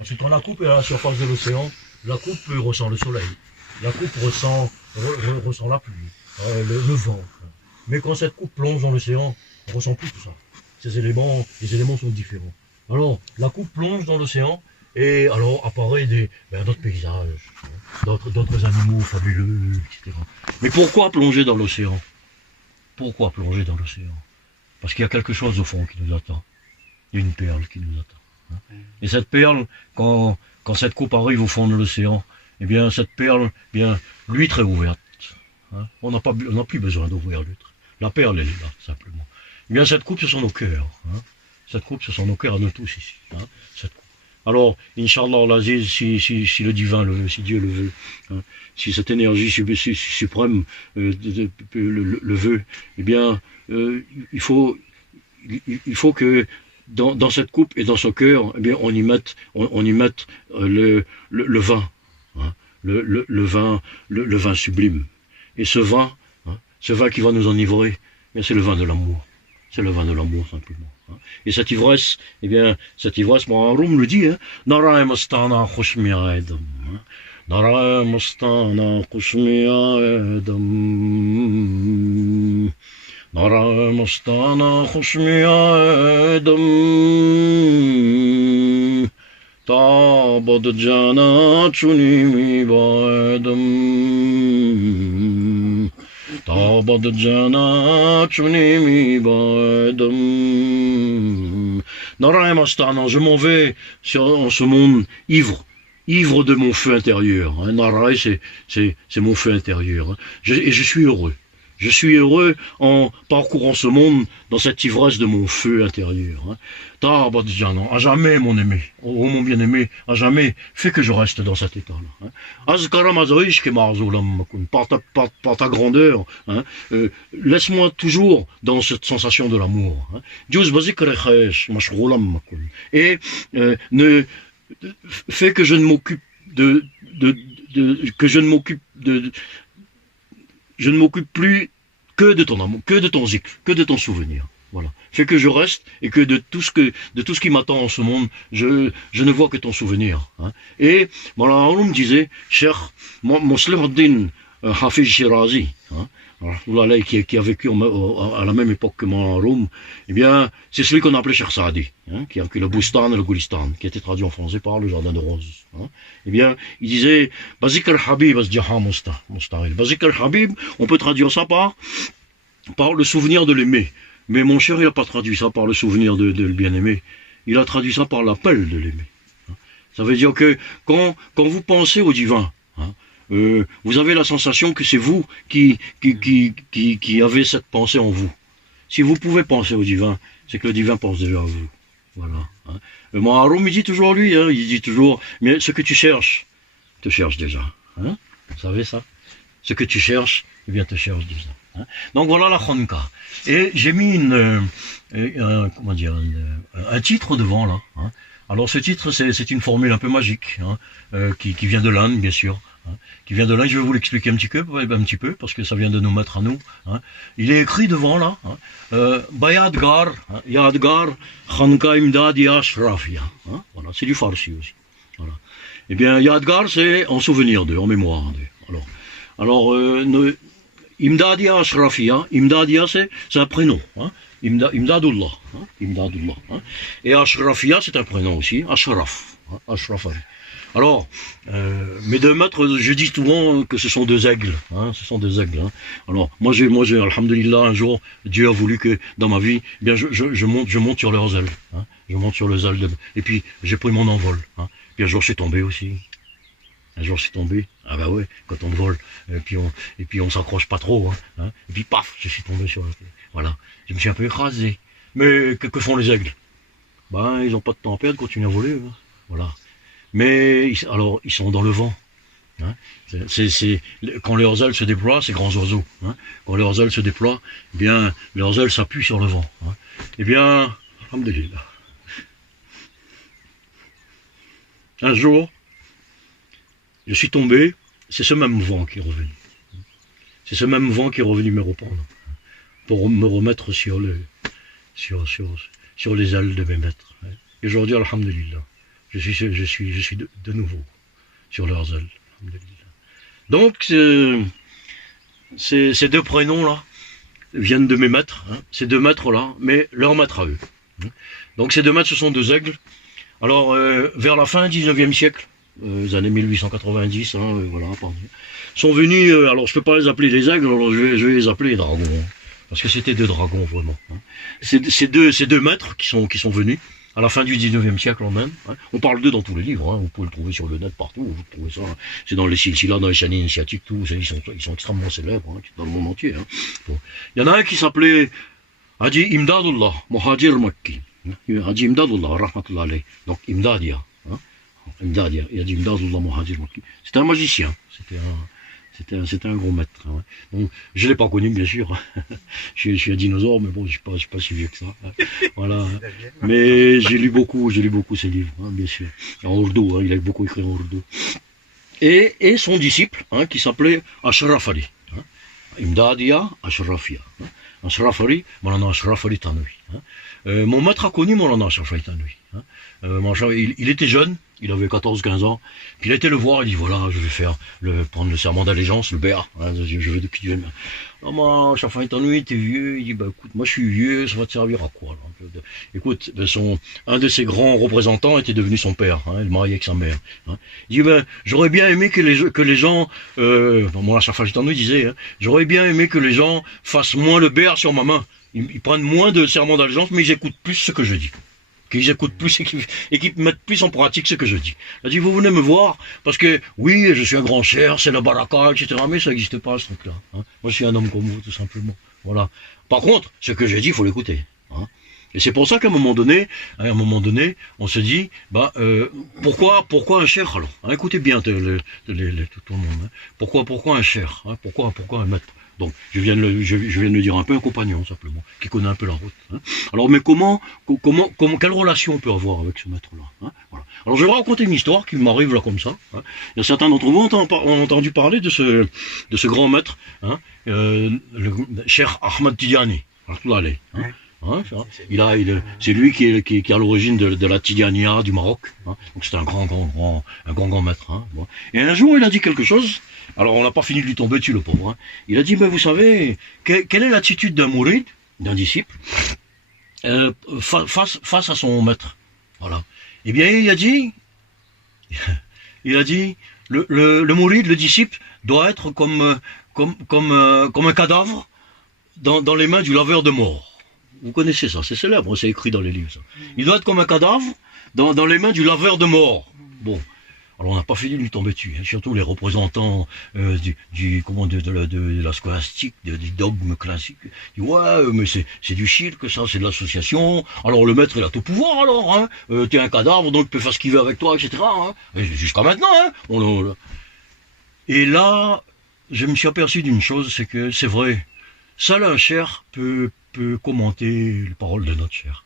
Ensuite, quand la coupe est à la surface de l'océan, la coupe ressent le soleil, la coupe ressent la pluie, le vent. Mais quand cette coupe plonge dans l'océan, on ne ressent plus tout ça. Les éléments sont différents. Alors, la coupe plonge dans l'océan et alors apparaît d'autres paysages, d'autres animaux fabuleux, etc. Mais pourquoi plonger dans l'océan? Pourquoi plonger dans l'océan? Parce qu'il y a quelque chose au fond qui nous attend. Il y a une perle qui nous attend. Et cette perle, quand cette coupe arrive au fond de l'océan, eh bien cette perle, eh bien l'huître est ouverte. On n'a plus besoin d'ouvrir l'huître. La perle, elle est là, simplement. Eh bien cette coupe, ce sont nos cœurs. Cette coupe, ce sont nos cœurs à nous tous ici. Cette coupe. Alors, Inch'Allah, l'Aziz, si le divin le veut, si Dieu le veut, si cette énergie suprême le veut, eh bien, il faut que dans cette coupe et dans ce cœur, eh bien, on y mette le vin, le vin sublime. Et ce vin qui va nous enivrer, eh c'est le vin de l'amour. C'est le vin de l'amour, simplement. Et cette ivresse, eh bien, mon Haroum le dit, Nara mastana khushmi adam. Nara mastana khushmi adam. نرى مستانا خشمي آدم تعبد جانا چوني بادم تعبد جانا چوني بادم نرى مستانا, je m'en vais en ce monde ivre de mon feu intérieur. Nara, c'est mon feu intérieur. Et je suis heureux. Je suis heureux en parcourant ce monde dans cette ivresse de mon feu intérieur. À jamais, mon aimé, oh mon bien-aimé, à jamais, fais que je reste dans cet état-là. Par ta grandeur, laisse-moi toujours dans cette sensation de l'amour. Et fais que je ne m'occupe je ne m'occupe plus que de ton amour, que de ton zikr, que de ton souvenir. Voilà. Fais que je reste et que de tout ce qui m'attend en ce monde, je ne vois que ton souvenir. Et Mawlana Haroum disait, Cheikh Muslim ad-Din Hafiz Shirazi, qui a vécu à la même époque que Mawlana Haroum, eh bien, c'est celui qu'on appelait Cheikh Saadi, qui a écrit le Boustan et le Goulistan, qui a été traduit en français par le Jardin de Roses. Eh bien, il disait, Bazikr al-Habib as-Diha Mustahil. Bazikr al-Habib, on peut traduire ça par le souvenir de l'aimer. Mais mon cher, il n'a pas traduit ça par le souvenir de le bien-aimé. Il a traduit ça par l'appel de l'aimer. Ça veut dire que quand vous pensez au divin, vous avez la sensation que c'est vous qui avez cette pensée en vous. Si vous pouvez penser au divin, c'est que le divin pense déjà à vous. Voilà. Mon Haroum, il dit toujours lui, il dit toujours, mais ce que tu cherches, te cherche déjà. Vous savez ça? Ce que tu cherches, eh bien, te cherche déjà. Donc voilà la Khanka. Et j'ai mis un titre devant là. Alors ce titre, c'est une formule un peu magique, qui vient de l'Inde, bien sûr. Qui vient de l'Inde, je vais vous l'expliquer un petit peu, parce que ça vient de nous mettre à nous. Il est écrit devant là, Bayadgar, Yadgar, Khanka Imdad Yashrafia. Voilà, c'est du farsi aussi. Voilà. Eh bien, Yadgar, c'est en souvenir d'eux, en mémoire d'eux. Alors, Imdadia Ashrafia, Imdadia c'est un prénom, Imdadullah, Imdadullah. Et Ashrafia c'est un prénom aussi, Ashraf, Ashraf. Alors, mes deux maîtres, je dis souvent que ce sont deux aigles, ce sont deux aigles. Alors, moi j'ai, alhamdulillah, un jour, Dieu a voulu que dans ma vie, eh bien, je monte sur leurs ailes, je monte sur les ailes, et puis j'ai pris mon envol. Puis un jour, je suis tombé aussi. Un jour, je suis tombé. Ah bah ouais, quand on vole, et puis on s'accroche pas trop, et puis paf, je suis tombé sur la tête. Voilà. Je me suis un peu écrasé. Mais que font les aigles? Ben, ils ont pas de temps à perdre, continuent à voler. Voilà. Mais alors, ils sont dans le vent. Quand leurs ailes se déploient, ces grands oiseaux. Quand leurs ailes se déploient, eh bien, leurs ailes s'appuient sur le vent. Eh bien, alhamdulillah. Un jour, je suis tombé, c'est ce même vent qui est revenu. C'est ce même vent qui est revenu me reprendre, pour me remettre sur les ailes de mes maîtres. Et aujourd'hui, alhamdulillah, je suis de nouveau sur leurs ailes. Alhamdulillah. Donc, ces deux prénoms-là viennent de mes maîtres, hein, ces deux maîtres-là, mais leurs maîtres à eux. Donc ces deux maîtres, ce sont deux aigles. Alors, vers la fin du 19e siècle, les années 1890, voilà, sont venus, alors je ne peux pas les appeler les aigles, alors je vais les appeler les dragons, hein, parce que c'était deux dragons, vraiment. Hein. Ces deux maîtres qui sont venus, à la fin du 19e siècle en Inde. Hein. On parle d'eux dans tous les livres, hein. Vous pouvez le trouver sur le net partout, vous trouvez ça, hein. C'est dans les silsilas, dans les chaînes initiatiques, tout, ils sont extrêmement célèbres, hein, dans le monde entier. Hein. Bon. Il y en a un qui s'appelait Haji Imdadullah, Muhajir Makki. Haji Imdadullah, rahmatullah alayh. Donc Imdadia. Hein. Imdadia, et Haji Imdadullah, Muhajir Makki. C'était un magicien, c'était un gros maître. Hein. Donc, je ne l'ai pas connu, bien sûr. je suis un dinosaure, mais bon, je ne suis pas si vieux que ça. Hein. Voilà. Mais j'ai lu beaucoup ses livres, hein, bien sûr. En ourdou, hein, il a beaucoup écrit en ourdou. Et son disciple, hein, qui s'appelait Ashraf Ali. Hein. Imdadia Ashrafia. Hein. Ashraf Ali, Maulana Ashraf Ali Tanwi. Hein. Mon maître a connu Maulana Ashraf Ali Tanwi. Hein. Il était jeune, il avait 14-15 ans, puis il a été le voir, il dit voilà, je vais prendre le serment d'allégeance, le béat, hein, je veux de qui tu veux. Non, moi, Ashraf Ali Tanwi, t'es vieux, il dit bah écoute, moi je suis vieux, ça va te servir à quoi là? Écoute, un de ses grands représentants était devenu son père, hein, il mariait avec sa mère. Hein. Il dit ben j'aurais bien aimé que les gens, moi Ashraf Ali Tanwi disait, hein, j'aurais bien aimé que les gens fassent moins le béat sur ma main, ils prennent moins de serment d'allégeance, mais ils écoutent plus ce que je dis. Qu'ils écoutent plus et qu'ils mettent plus en pratique ce que je dis. Il a dit, vous venez me voir, parce que, oui, je suis un grand cher, c'est la baraka, etc., mais ça n'existe pas, ce truc-là. Hein. Moi, je suis un homme comme vous, tout simplement. Voilà. Par contre, ce que j'ai dit, il faut l'écouter. Hein. Et c'est pour ça qu'à un moment donné, on se dit, bah, pourquoi un cher, alors hein, écoutez bien tout le monde. Hein. Pourquoi un cher, hein, pourquoi un maître? Donc, je viens de le dire un peu, un compagnon, simplement, qui connaît un peu la route. Hein. Alors, mais quelle relation on peut avoir avec ce maître-là, hein, voilà. Alors, je vais raconter une histoire qui m'arrive là comme ça. Hein. Il y a certains d'entre vous ont entendu parler de ce grand maître, hein, le Cheikh Ahmad Tidjani, hein. Hein, c'est lui qui est à l'origine de la Tidjaniya du Maroc. Hein. Donc c'est un grand maître. Hein. Bon. Et un jour, il a dit quelque chose. Alors, on n'a pas fini de lui tomber dessus, le pauvre. Hein. Il a dit, mais vous savez, quelle est l'attitude d'un mourid, d'un disciple, face à son maître? Voilà. Eh bien, il a dit, le mourid, le disciple, doit être comme un cadavre dans les mains du laveur de mort. Vous connaissez ça, c'est célèbre, c'est écrit dans les livres. Ça. Il doit être comme un cadavre dans les mains du laveur de mort. Bon, alors on n'a pas fini de lui tomber dessus, hein. Surtout les représentants de la scolastique, du dogme classique. Ils disent, ouais, mais c'est du shirk, ça, c'est de l'association. Alors le maître, il a tout pouvoir, alors. Hein. T'es un cadavre, donc il peut faire ce qu'il veut avec toi, etc. Hein. Jusqu'à maintenant. Hein. Et là, je me suis aperçu d'une chose, c'est que c'est vrai, seul un cher peut commenter les paroles de notre cher.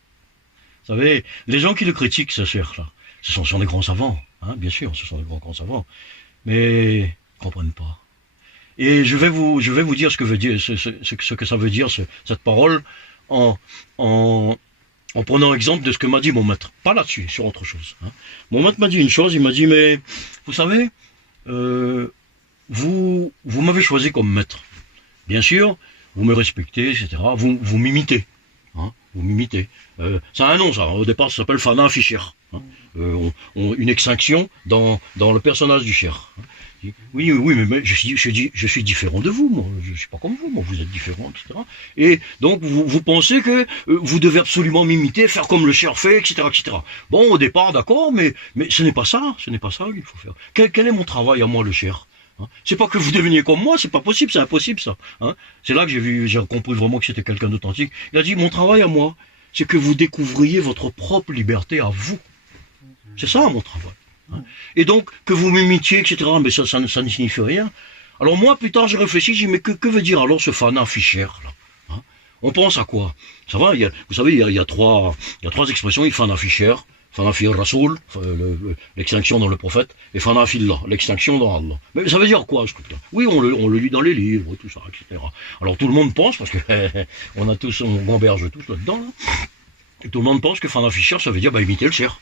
Vous savez, les gens qui le critiquent, ce cher-là, ce sont des grands savants, hein, bien sûr, ce sont des grands savants, mais ils ne comprennent pas. Et je vais vous dire ce que ça veut dire, cette parole, en prenant exemple de ce que m'a dit mon maître. Pas là-dessus, sur autre chose. Hein. Mon maître m'a dit une chose, il m'a dit, mais, vous savez, vous m'avez choisi comme maître. Bien sûr, vous me respectez, etc. Vous m'imitez. Hein, vous m'imitez. Ça a un nom, ça. Au départ, ça s'appelle Fana Fischer. Hein. Une extinction dans le personnage du cher. Hein. Oui, mais je suis différent de vous, moi. Je suis pas comme vous, moi. Vous êtes différent, etc. Et donc, vous pensez que vous devez absolument m'imiter, faire comme le cher fait, etc., etc. Bon, au départ, d'accord, mais ce n'est pas ça. Ce n'est pas ça qu'il faut faire. Quel est mon travail à moi, le cher? Hein, c'est pas que vous deveniez comme moi, c'est pas possible, c'est impossible ça. Hein. C'est là que j'ai compris vraiment que c'était quelqu'un d'authentique. Il a dit, mon travail à moi, c'est que vous découvriez votre propre liberté à vous. C'est ça mon travail. Hein. Et donc, que vous m'imitiez, etc., mais ça ne signifie rien. Alors moi, plus tard, j'ai réfléchi, j'ai dit, mais que veut dire alors ce Fana Fischer là? Hein. On pense à quoi? Ça va, vous savez, il y a trois expressions, il Fana Fisher, Fana Fil Rasoul, l'extinction dans le prophète, et Fana Fillah, l'extinction dans Allah. Mais ça veut dire quoi, ce truc-là? Oui, on le lit dans les livres, tout ça, etc. Alors tout le monde pense, parce que on gamberge tous là-dedans, et tout le monde pense que Fana Fisher, ça veut dire imiter le cher.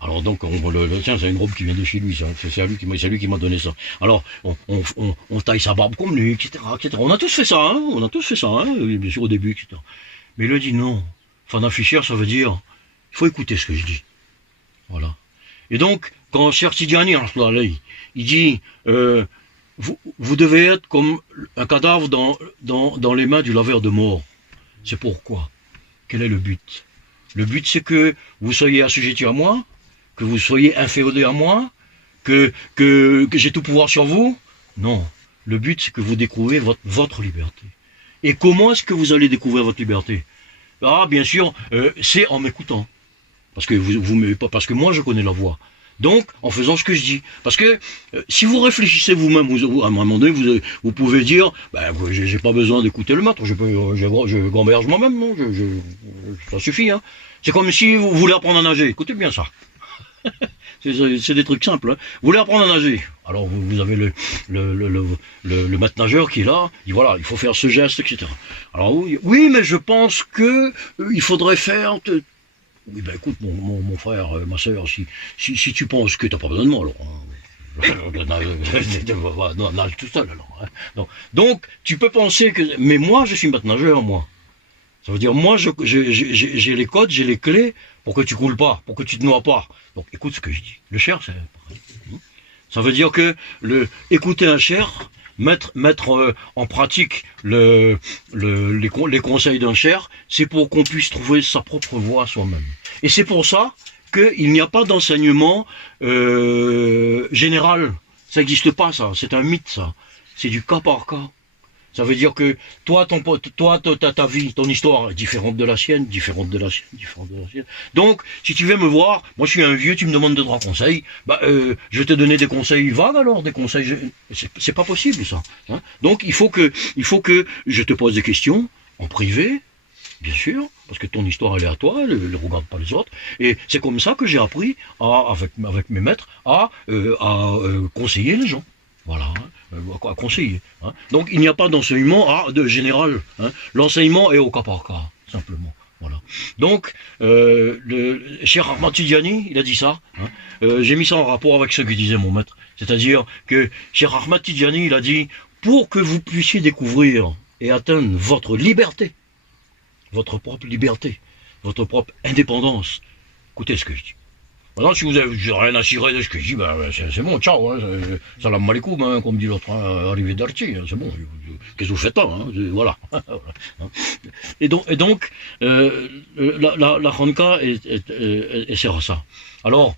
Alors donc, tiens, c'est une robe qui vient de chez lui, ça. C'est lui qui m'a donné ça. Alors, on taille sa barbe comme lui, etc., etc. On a tous fait ça, bien sûr au début, etc. Mais il a dit non. Fana Fisher, ça veut dire, il faut écouter ce que je dis. Voilà. Et donc, quand Cheikh Tidiane, il dit, vous devez être comme un cadavre dans les mains du laveur de mort. C'est pourquoi? Quel est le but? Le but, c'est que vous soyez assujettis à moi, que vous soyez inféodés à moi, que j'ai tout pouvoir sur vous. Non. Le but, c'est que vous découvrez votre liberté. Et comment est-ce que vous allez découvrir votre liberté? Ah, bien sûr, c'est en m'écoutant. Parce que parce que moi, je connais la voix. Donc, en faisant ce que je dis. Parce que si vous réfléchissez vous-même, à un moment donné, vous pouvez dire, j'ai pas besoin d'écouter le maître, je gamberge moi-même, non, ça suffit. Hein. C'est comme si vous voulez apprendre à nager. Écoutez bien ça. C'est des trucs simples. Hein. Vous voulez apprendre à nager. Alors vous avez le maître nageur qui est là. Il dit voilà, il faut faire ce geste, etc. Alors oui, mais je pense que il faudrait faire. Oui, écoute, mon frère, ma soeur, si tu penses que t'as pas besoin de moi, alors nage tout seul alors. Hein. Donc tu peux penser que, mais moi je suis maître nageur, moi. Ça veut dire, moi, j'ai les codes, j'ai les clés pour que tu coules pas, pour que tu te noies pas. Donc, écoute ce que je dis. Le cher, ça veut dire que écouter un cher, mettre en pratique les conseils d'un cher, c'est pour qu'on puisse trouver sa propre voie soi-même. Et c'est pour ça qu'il n'y a pas d'enseignement général. Ça n'existe pas, ça. C'est un mythe, ça. C'est du cas par cas. Ça veut dire que toi, ta vie, ton histoire est différente de la sienne, différente de la sienne. Donc, si tu viens me voir, moi je suis un vieux, tu me demandes 2-3 conseils, je vais te donner des conseils vagues alors, des conseils, c'est pas possible ça. Hein. Donc il faut que je te pose des questions en privé, bien sûr, parce que ton histoire elle est à toi, elle ne regarde pas les autres. Et c'est comme ça que j'ai appris avec mes maîtres à conseiller les gens. Voilà, à conseiller. Hein. Donc il n'y a pas d'enseignement de général. Hein. L'enseignement est au cas par cas, simplement. Voilà. Donc, Cheikh Ahmad Tidiane, il a dit ça. Hein. J'ai mis ça en rapport avec ce que disait mon maître. C'est-à-dire que Cheikh Ahmad Tidiane, il a dit, pour que vous puissiez découvrir et atteindre votre liberté, votre propre liberté, votre propre indépendance, écoutez ce que je dis. Maintenant, si vous avez rien à cirer de ce que je dis, c'est bon, ciao, hein, salam alaikum, hein, comme dit l'autre, arrivé d'Arty, hein, c'est bon, qu'est-ce que vous faites là, hein, voilà. Et donc, la Khanka sert à ça. Alors,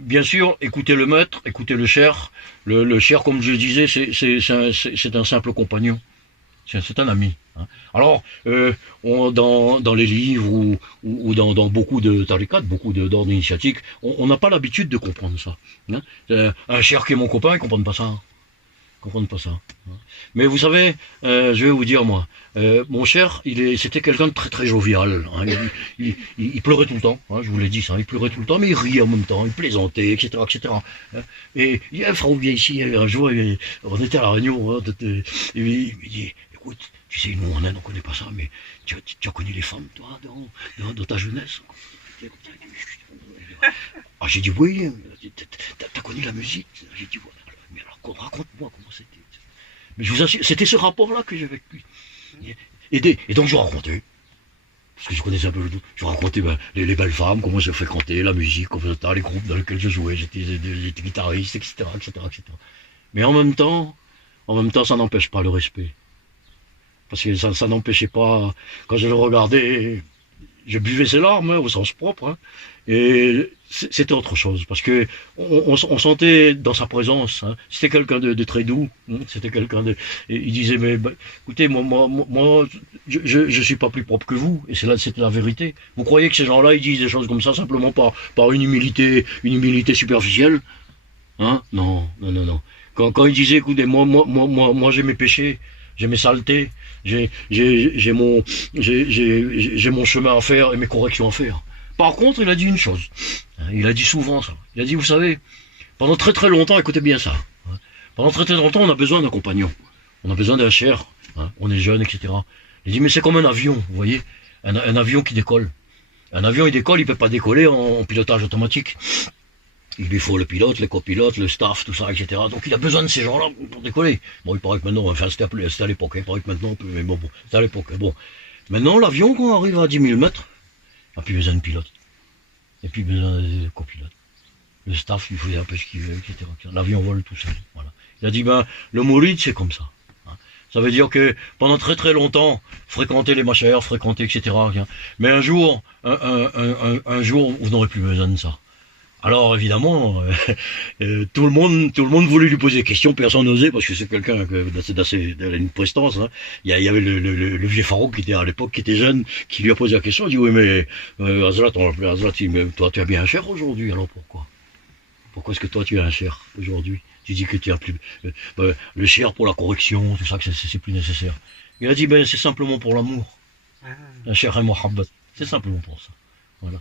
bien sûr, écoutez le maître, écoutez le cher. Le cher, comme je le disais, c'est un simple compagnon. C'est un ami. Hein. Alors, dans les livres ou dans beaucoup de tarikats, beaucoup d'ordres initiatiques, on n'a pas l'habitude de comprendre ça. Hein. Un cher qui est mon copain, ils ne comprennent pas ça. Hein. Mais vous savez, je vais vous dire moi, mon cher, c'était quelqu'un de très très jovial. Hein. Il pleurait tout le temps, hein, je vous l'ai dit ça, il pleurait tout le temps, mais il riait en même temps, il plaisantait, etc. Hein. Et il y a un frère ici, un jour, on était à la Réunion, hein, et il me dit, écoute, tu sais, nous on ne connaît pas ça, mais tu as connu les femmes, toi, dans ta jeunesse. Ah, j'ai dit oui, t'as connu la musique. J'ai dit voilà, mais alors raconte-moi comment c'était. Mais je vous assure, c'était ce rapport-là que j'ai avec lui. Et donc je racontais, parce que je connaissais un peu tout, je racontais les belles femmes, comment je fréquentais, la musique, les groupes dans lesquels je jouais, j'étais guitariste, etc. Mais en même temps, ça n'empêche pas le respect. Parce que ça n'empêchait pas, quand je le regardais, je buvais ses larmes, hein, au sens propre, hein, et c'était autre chose, parce que on sentait dans sa présence, hein, c'était quelqu'un de très doux, hein, c'était quelqu'un de, et il disait, mais écoutez, moi je suis pas plus propre que vous, et c'est la vérité. Vous croyez que ces gens-là, ils disent des choses comme ça simplement par une humilité superficielle, hein? Non. Quand ils disaient, écoutez, moi j'ai mes péchés, j'ai mes saletés, j'ai mon chemin à faire et mes corrections à faire. Par contre, il a dit une chose. Il a dit souvent ça. Il a dit, vous savez, pendant très très longtemps, écoutez bien ça. Pendant très très longtemps, on a besoin d'un compagnon. On a besoin d'un cher. On est jeune, etc. Il dit, mais c'est comme un avion, vous voyez, un avion qui décolle. Un avion, il décolle, il peut pas décoller en pilotage automatique. Il lui faut le pilote, les copilotes, le staff, tout ça, etc. Donc il a besoin de ces gens-là pour décoller. Bon, il paraît que maintenant, enfin c'était à l'époque, il paraît que maintenant, mais bon, c'était à l'époque. Bon, maintenant l'avion, quand on arrive à 10 000 mètres, il n'y a plus besoin de pilote. Il n'y a plus besoin de copilote. Le staff, il faut un peu ce qu'il veut, etc. L'avion vole tout seul. Voilà. Il a dit, ben, le mouride, c'est comme ça. Ça veut dire que pendant très très longtemps, fréquenter les machères, fréquenter, etc. Mais un jour, un jour, vous n'aurez plus besoin de ça. Alors évidemment, tout le monde voulait lui poser des questions, personne n'osait parce que c'est quelqu'un d'assez une prestance. Hein. Il y avait le vieux Farouk qui était à l'époque, qui était jeune, qui lui a posé la question. Il dit oui mais Hazrat, on l'appelait Hazrat, il dit mais toi tu as bien un cher aujourd'hui, alors pourquoi? Pourquoi est-ce que toi tu as un cher aujourd'hui? Tu dis que tu as plus le cher pour la correction, tout ça, que c'est plus nécessaire. Il a dit ben c'est simplement pour l'amour. Un cher et Mohabbat, c'est simplement pour ça. Voilà.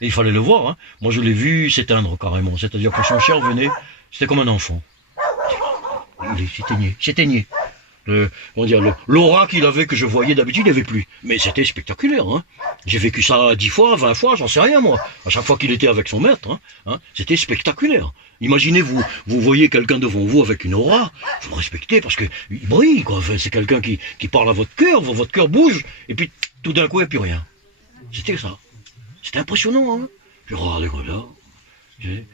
Et il fallait le voir, hein. Moi je l'ai vu s'éteindre carrément, c'est-à-dire quand son cher venait, c'était comme un enfant. Il s'éteignait. L'aura qu'il avait, que je voyais d'habitude, il n'y avait plus. Mais c'était spectaculaire, hein. J'ai vécu ça 10 fois, 20 fois, j'en sais rien moi. À chaque fois qu'il était avec son maître, hein, c'était spectaculaire. Imaginez, vous voyez quelqu'un devant vous avec une aura, vous le respectez parce que il brille, quoi. Enfin, c'est quelqu'un qui parle à votre cœur bouge, et puis tout d'un coup, il n'y a plus rien. C'était ça. C'était impressionnant, hein. Je regardais comme ça. Il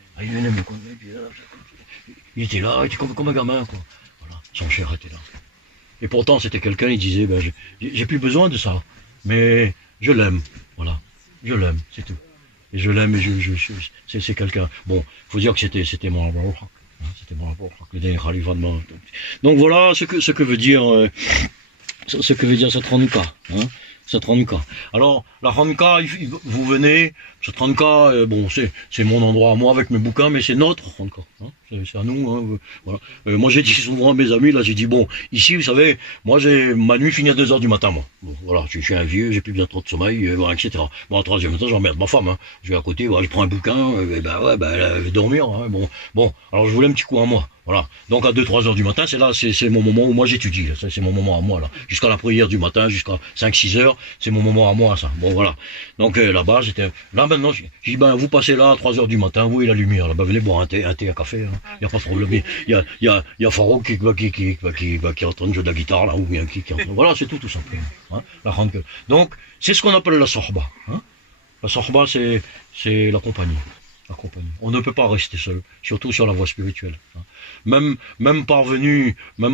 était là, il était comme un gamin, quoi. Voilà, son cher était là. Et pourtant, c'était quelqu'un, il disait, ben, j'ai plus besoin de ça, mais je l'aime, voilà. Je l'aime, c'est tout. Et je l'aime, et c'est quelqu'un. Bon, faut dire que c'était mon rapport. C'était mon rapport, le dernier khalifa de moi. Donc voilà ce que veut dire, cette ranka, hein. Cette ranka. Alors, la ranka, vous venez, cette ranka, bon, c'est mon endroit à moi avec mes bouquins, mais c'est notre ranka, hein. C'est à nous, hein, voilà. Moi, j'ai dit souvent à mes amis, là, j'ai dit, bon, ici, vous savez, moi, ma nuit finit à 2 heures du matin, moi. Bon, voilà, je suis un vieux, j'ai plus besoin trop de sommeil, voilà, etc. Bon, à 3e temps, j'emmerde ma femme, hein. Je vais à côté, voilà, je prends un bouquin, elle va dormir, hein. Bon, alors je voulais un petit coup à moi. Voilà. Donc à 2-3 heures du matin, c'est mon moment où moi j'étudie. C'est mon moment à moi, là. Jusqu'à la prière du matin, jusqu'à 5-6 heures, c'est mon moment à moi, ça. Bon, voilà. Donc là-bas, là maintenant, j'ai dit, ben, vous passez là à 3 heures du matin, vous et la lumière, là, ben, venez boire un thé, un café, hein. Il n'y a pas de problème. Il y a Farouk qui est en train de jouer de la guitare, là, ou bien qui est en train... Voilà, c'est tout simplement. Hein, donc, c'est ce qu'on appelle la sohba, hein. La sohba, c'est la compagnie. On ne peut pas rester seul, surtout sur la voie spirituelle. Même parvenu à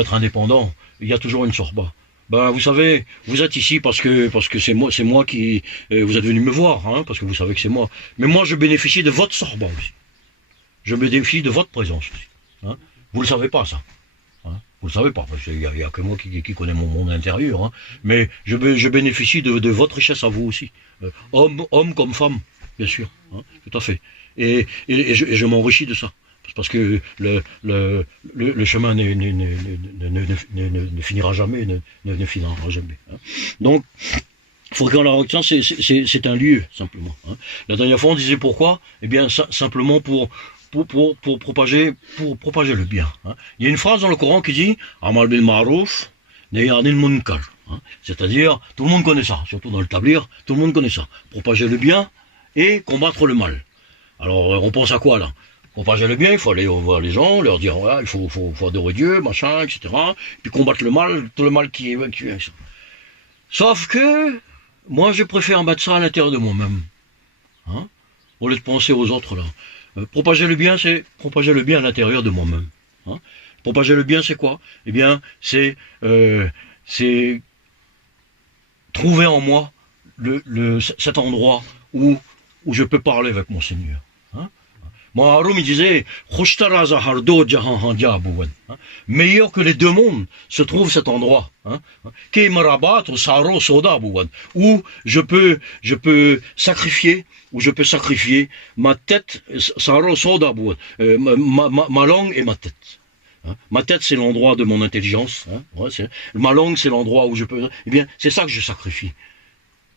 être indépendant, il y a toujours une sohba. Ben, vous savez, vous êtes ici parce que c'est moi qui, vous êtes venu me voir, hein, parce que vous savez que c'est moi. Mais moi, je bénéficie de votre sohba aussi. Je bénéficie de votre présence aussi. Hein. Vous le savez pas, ça. Hein. Vous le savez pas, parce qu'il y a que moi qui connais mon monde intérieur. Hein. Mais je bénéficie de votre richesse à vous aussi. Homme comme femme, bien sûr. Hein, tout à fait. Et je m'enrichis de ça. Parce que le chemin ne finira jamais, ne finira jamais. Hein. Donc, il faut regarder la réaction, c'est un lieu, simplement. Hein. La dernière fois, on disait pourquoi? Eh bien, simplement pour propager le bien. Hein. Il y a une phrase dans le Coran qui dit « Amal bil ma'rouf, nahy anil munkar ». C'est-à-dire, tout le monde connaît ça, surtout dans le tablir, tout le monde connaît ça. Propager le bien et combattre le mal. Alors, on pense à quoi, là? Propager le bien, il faut aller voir les gens, leur dire, voilà, il faut adorer Dieu, machin, etc. Puis combattre le mal, tout le mal qui est ça. Sauf que, moi, je préfère mettre ça à l'intérieur de moi-même. Hein, au lieu de penser aux autres, là. Propager le bien, c'est propager le bien à l'intérieur de moi-même. Hein. Propager le bien, c'est quoi? Eh bien, c'est trouver en moi cet endroit où je peux parler avec mon Seigneur. Hein. Maharoum, il disait, meilleur que les deux mondes se trouve cet endroit, hein, où je peux sacrifier ma tête, ma langue et ma tête. Hein. Ma tête, c'est l'endroit de mon intelligence. Hein. Ouais, ma langue, c'est l'endroit où je peux... Eh bien, c'est ça que je sacrifie.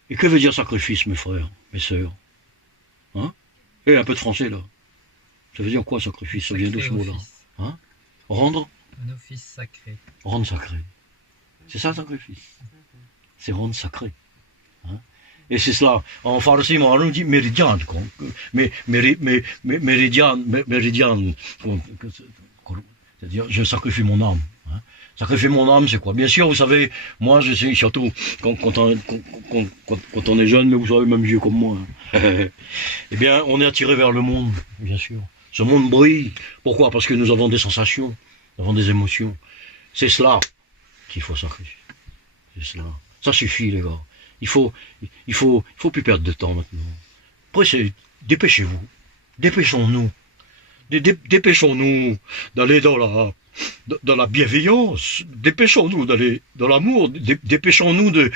Et que veut dire sacrifice, mes frères, mes sœurs? Hein? Et un peu de français, là. Ça veut dire quoi, sacrifice? Ça vient d'où ce mot-là? Hein? Rendre? Un office sacré. Rendre sacré. C'est ça, sacrifice. C'est rendre sacré. Hein? Et c'est cela. En farsi, on dit méridien. Méridien. C'est-à-dire, je sacrifie mon âme. Hein? Sacrifier mon âme, c'est quoi? Bien sûr, vous savez, moi, je sais, surtout quand on est jeune, mais vous savez, même vieux comme moi. Hein. Eh bien, on est attiré vers le monde, bien sûr. Ce monde brille. Pourquoi? Parce que nous avons des sensations, nous avons des émotions. C'est cela qu'il faut sacrifier. C'est cela. Ça suffit, les gars. Il faut plus perdre de temps maintenant. Après, dépêchez-vous. Dépêchons-nous. Dépêchons-nous d'aller dans la bienveillance. Dépêchons-nous d'aller dans l'amour. Dépêchons-nous de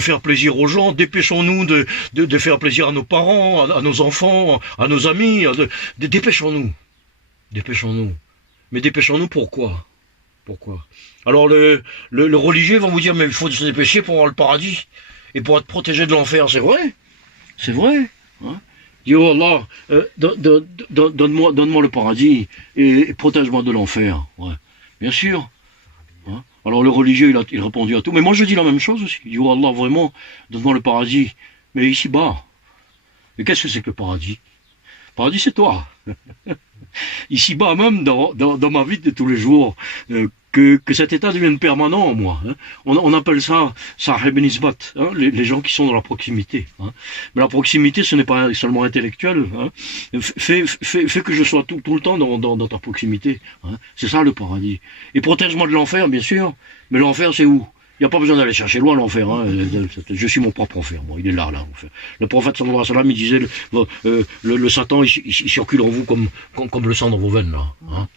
faire plaisir aux gens. Dépêchons-nous de faire plaisir à nos parents, à nos enfants, à nos amis. Dépêchons-nous. Dépêchons-nous. Mais dépêchons-nous pourquoi? Pourquoi? Alors le religieux va vous dire, mais il faut se dépêcher pour avoir le paradis et pour être protégé de l'enfer. C'est vrai? C'est vrai? Hein? Dis, oh Allah, donne-moi le paradis et protège-moi de l'enfer. Ouais. Bien sûr. Hein? Alors le religieux, il a répondu à tout. Mais moi je dis la même chose aussi. Il dit, oh Allah, vraiment, donne-moi le paradis. Mais ici-bas. Et qu'est-ce que c'est que le paradis? Le paradis, c'est toi. Ici-bas même, dans ma vie de tous les jours, que cet état devienne permanent en moi. Hein. On appelle ça Sahib Nisbat, hein, les gens qui sont dans la proximité. Hein. Mais la proximité, ce n'est pas seulement intellectuel. Hein. Fais que je sois tout le temps dans ta proximité. Hein. C'est ça le paradis. Et protège-moi de l'enfer, bien sûr. Mais l'enfer, c'est où? Il n'y a pas besoin d'aller chercher loin l'enfer. Hein. Je suis mon propre enfer. Bon, il est là, l'enfer. Le prophète sallallahu alayhi wa sallam, il disait, le Satan, il circule en vous comme le sang dans vos veines, là. Hein.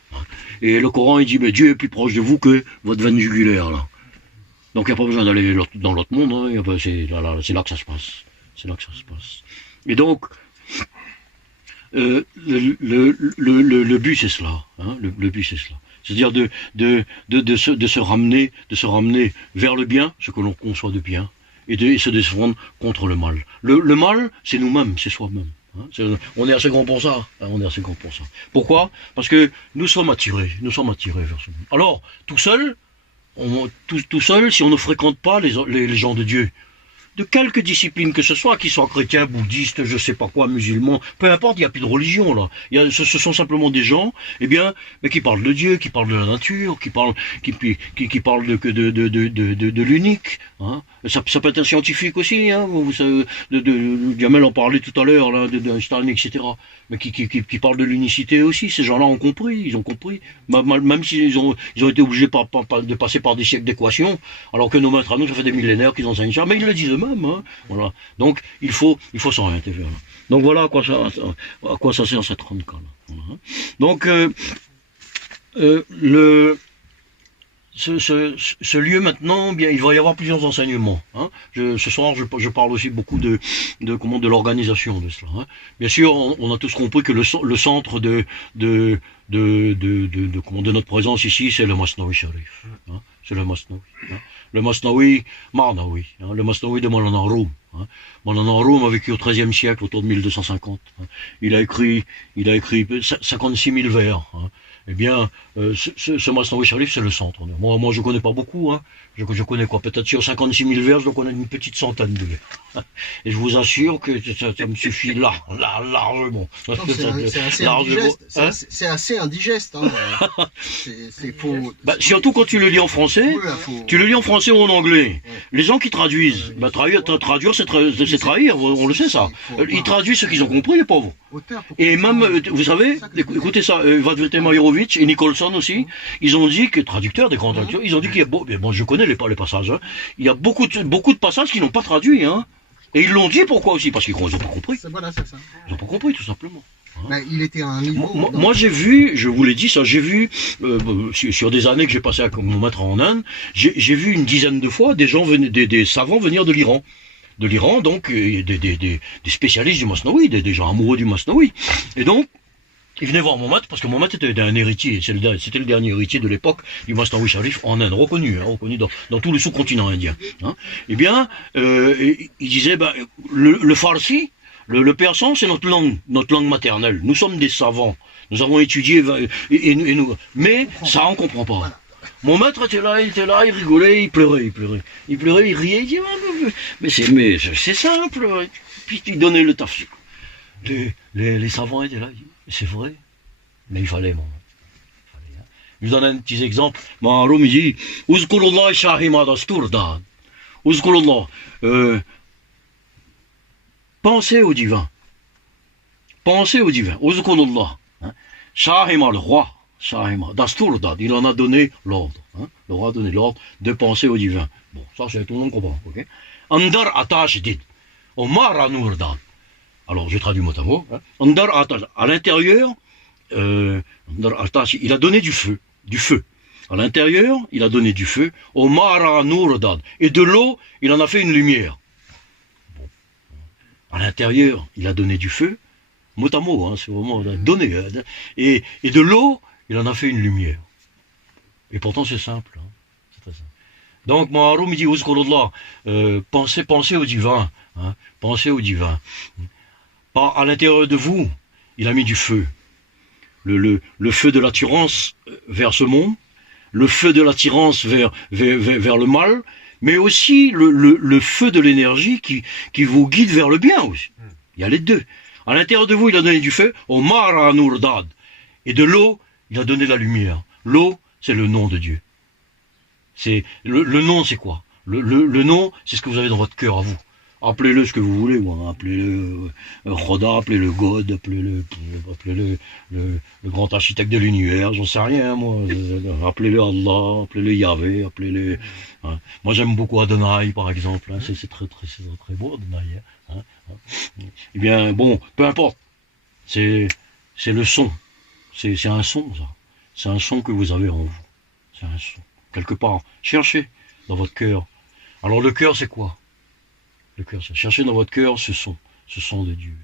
Et le Coran, il dit, mais Dieu est plus proche de vous que votre veine jugulaire, là. Donc il n'y a pas besoin d'aller dans l'autre monde. Hein. C'est là que ça se passe. C'est là que ça se passe. Et donc, le but, c'est cela. Hein. Le but, c'est cela. C'est-à-dire de se ramener vers le bien, ce que l'on conçoit de bien, et se défendre contre le mal. Le mal, c'est nous-mêmes, c'est soi-même. Hein. On est assez grand pour ça. Hein, on est assez grand pour ça. Pourquoi? Parce que nous sommes attirés vers ce monde. Alors, tout seul, si on ne fréquente pas les gens de Dieu, de quelque discipline que ce soit, qu'ils soient chrétiens, bouddhistes, je sais pas quoi, musulmans, peu importe, il n'y a plus de religion là. Ce sont simplement des gens, eh bien, mais qui parlent de Dieu, qui parlent de la nature, qui parlent de l'unique. Hein. Ça peut être un scientifique aussi, hein. Vous savez, Jamel en parlait tout à l'heure là, d'Einstein, etc. Mais qui parlent de l'unicité aussi. Ces gens-là ont compris, ils ont compris. Même s'ils ont été obligés de passer par des siècles d'équations, alors que nos maîtres à nous, ça fait des millénaires qu'ils enseignent ça, mais ils le disent eux-mêmes. Hein, voilà. Donc il faut s'orienter vers là. Donc voilà à quoi ça sert cette ronde-là. Voilà. Donc ce lieu maintenant, bien, il va y avoir plusieurs enseignements. Hein. Ce soir, je parle aussi beaucoup de l'organisation de cela. Hein. Bien sûr, on a tous compris que le centre de notre présence ici, c'est le Masnawi Sharif. Hein. C'est le Masnawi. Hein. Le Masnawi Marnawi. Hein. Le Masnawi de Maulana Roum. Hein. Maulana Roum a vécu au XIIIe siècle, autour de 1250. Hein. Il a écrit 56 000 vers. Hein. Eh bien, ce Masnawi Sharif, c'est le centre. Moi, je connais pas beaucoup. Hein. Je connais quoi? Peut-être sur 56 000 vers, je dois connaître une petite centaine de vers. Et je vous assure que ça me suffit largement. C'est assez indigeste. Hein. C'est faux. Bah, surtout quand tu le lis en français. Oui, tu le lis en français ou en anglais. Ouais. Les gens qui traduisent, traduire, c'est trahir. On le sait ça. Ils traduisent ce qu'ils ont compris, les pauvres. Et même, vous savez, écoutez ça, Vadvete Majerovic et Nicholson aussi, ils ont dit que, traducteurs, des grands traducteurs, ils ont dit qu'il y a bon, je connais les passages, hein, il y a beaucoup de passages qui n'ont pas traduit, hein. Et ils l'ont dit pourquoi aussi? Parce qu'ils n'ont pas compris. Voilà, c'est ça. Ils n'ont pas compris, tout simplement. Hein. Ben, il était à un niveau. Moi j'ai vu, je vous l'ai dit ça, j'ai vu, sur des années que j'ai passé à mon maître en Inde, j'ai vu une dizaine de fois des gens des savants venir de l'Iran. De l'Iran, donc, des spécialistes du Masnawi, des gens amoureux du Masnawi. Et donc, Il venait voir mon maître, parce que mon maître était un héritier, c'était le dernier héritier de l'époque du Mastaoui Sharif en Inde, reconnu dans tout le sous-continent indien. Hein. Eh bien, il disait, ben, le farsi, le persan, c'est notre langue maternelle. Nous sommes des savants. Nous avons étudié, et nous, mais ça, on comprend pas. Mon maître était là, il rigolait, il pleurait, il riait, il disait, mais c'est simple. Puis il donnait le taf. Les savants étaient là, c'est vrai, mais il fallait, Je vous donne un petit exemple. Maharoum, il dit, Uzkurullah shahima dasturda. Uzkurullah, pensez au divin. Pensez au divin. Uzkurullah. Shahima, le roi. Shahima, dasturda. Il en a donné l'ordre. Le roi a donné l'ordre de penser au divin. Bon, ça, c'est tout le monde comprend. Ok. Andar atash dit. Omar nurdan. Alors, je traduis mot à mot. Andar atash. À l'intérieur, il a donné du feu. À l'intérieur, il a donné du feu. Omar nurdan. Et de l'eau, il en a fait une lumière. Bon. À l'intérieur, il a donné du feu. Mot à mot, c'est vraiment donné. Et de l'eau, il en a fait une lumière. Et pourtant, c'est simple. C'est très simple. Donc, Maharoum dit, Uzkurullah, pensez au divin. Pensez au divin. À l'intérieur de vous, il a mis du feu. Le feu de l'attirance vers ce monde, le feu de l'attirance vers le mal, mais aussi le feu de l'énergie qui vous guide vers le bien aussi. Il y a les deux. À l'intérieur de vous, il a donné du feu, au Mara Nurdad. Et de l'eau, il a donné la lumière. L'eau, c'est le nom de Dieu. C'est le nom, c'est quoi? Le nom, c'est ce que vous avez dans votre cœur à vous. Appelez-le ce que vous voulez, appelez-le Khoda, appelez-le God, appelez-le le grand architecte de l'univers, j'en sais rien, moi. Appelez-le Allah, appelez-le Yahvé, appelez-le. Moi, j'aime beaucoup Adonai, par exemple. C'est très beau, Adonai. Eh bien, bon, peu importe. C'est le son. C'est un son, ça. C'est un son que vous avez en vous. C'est un son. Quelque part. Cherchez dans votre cœur. Alors, le cœur, c'est quoi? Le cœur, c'est cherchez dans votre cœur ce son de Dieu.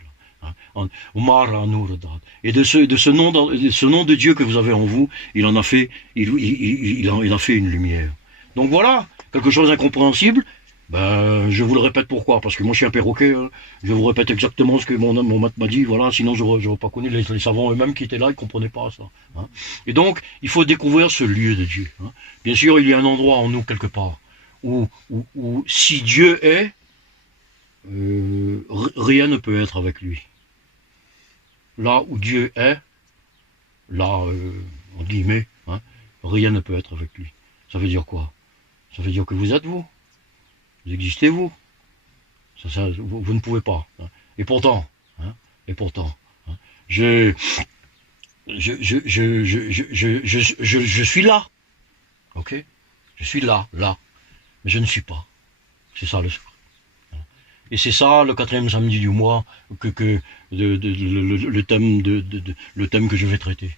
Et de ce nom de Dieu que vous avez en vous, il en a fait une lumière. Donc voilà, quelque chose d'incompréhensible. Ben, je vous le répète pourquoi, parce que moi je suis un perroquet, je vous répète exactement ce que mon maître m'a dit, voilà, sinon j'aurais pas connu les savants eux-mêmes qui étaient là, ils comprenaient pas ça. Et donc, il faut découvrir ce lieu de Dieu. Bien sûr, il y a un endroit en nous quelque part où si Dieu est, rien ne peut être avec lui. Là où Dieu est, là, en guillemets, rien ne peut être avec lui. Ça veut dire quoi? Ça veut dire que vous êtes vous. Vous existez vous. Vous ne pouvez pas. Et pourtant, je suis là. Ok? Je suis là. Mais je ne suis pas. C'est ça le secret. Et c'est ça le 4e samedi du mois le thème que je vais traiter.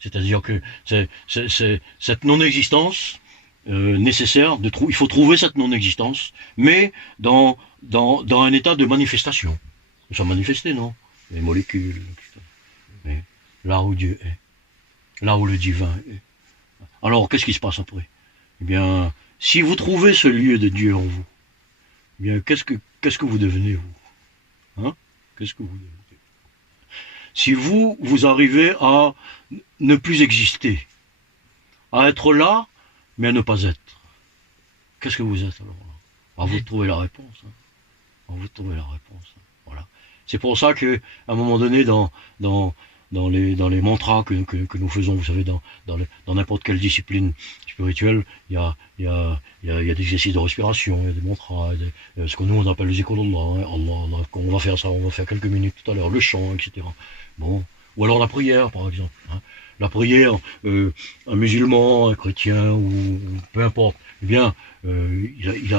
C'est-à-dire que c'est cette non-existence nécessaire il faut trouver cette non-existence, mais dans un état de manifestation. Nous sommes manifestés, non? Les molécules, etc. Mais là où Dieu est, là où le divin est. Alors, qu'est-ce qui se passe après? Eh bien, si vous trouvez ce lieu de Dieu en vous, eh bien, qu'est-ce que vous devenez, vous? Qu'est-ce que vous devenez? Si vous arrivez à ne plus exister, à être là, mais à ne pas être, qu'est-ce que vous êtes alors là? À vous de trouver la réponse. À vous de trouver la réponse. Voilà. C'est pour ça que, à un moment donné, dans les mantras que nous faisons, vous savez, dans n'importe quelle discipline spirituelle, il y a des exercices de respiration, il y a des mantras, ce que nous on appelle les zikrullah, Allah, on va faire ça, on va faire quelques minutes tout à l'heure, le chant, etc. Bon, ou alors la prière, par exemple. La prière, un musulman, un chrétien, ou peu importe, eh bien, il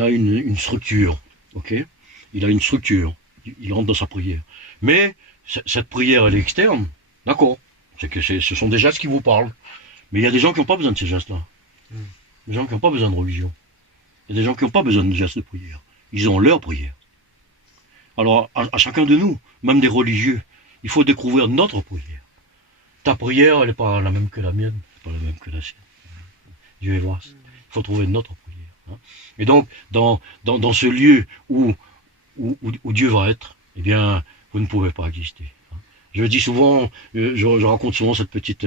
a une structure, ok? Il a une structure, il rentre dans sa prière. Mais cette prière, elle est externe, d'accord? C'est que ce sont des gestes qui vous parlent. Mais il y a des gens qui n'ont pas besoin de ces gestes-là. Des gens qui n'ont pas besoin de religion. Il y a des gens qui n'ont pas besoin de gestes de prière. Ils ont leur prière. Alors, à chacun de nous, même des religieux, il faut découvrir notre prière. Ta prière, elle n'est pas la même que la mienne, pas la même que la sienne. Dieu est vaste. Il faut trouver notre prière. Hein. Et donc, dans ce lieu où Dieu va être, eh bien, vous ne pouvez pas exister. Hein. Je dis souvent, je raconte souvent cette petite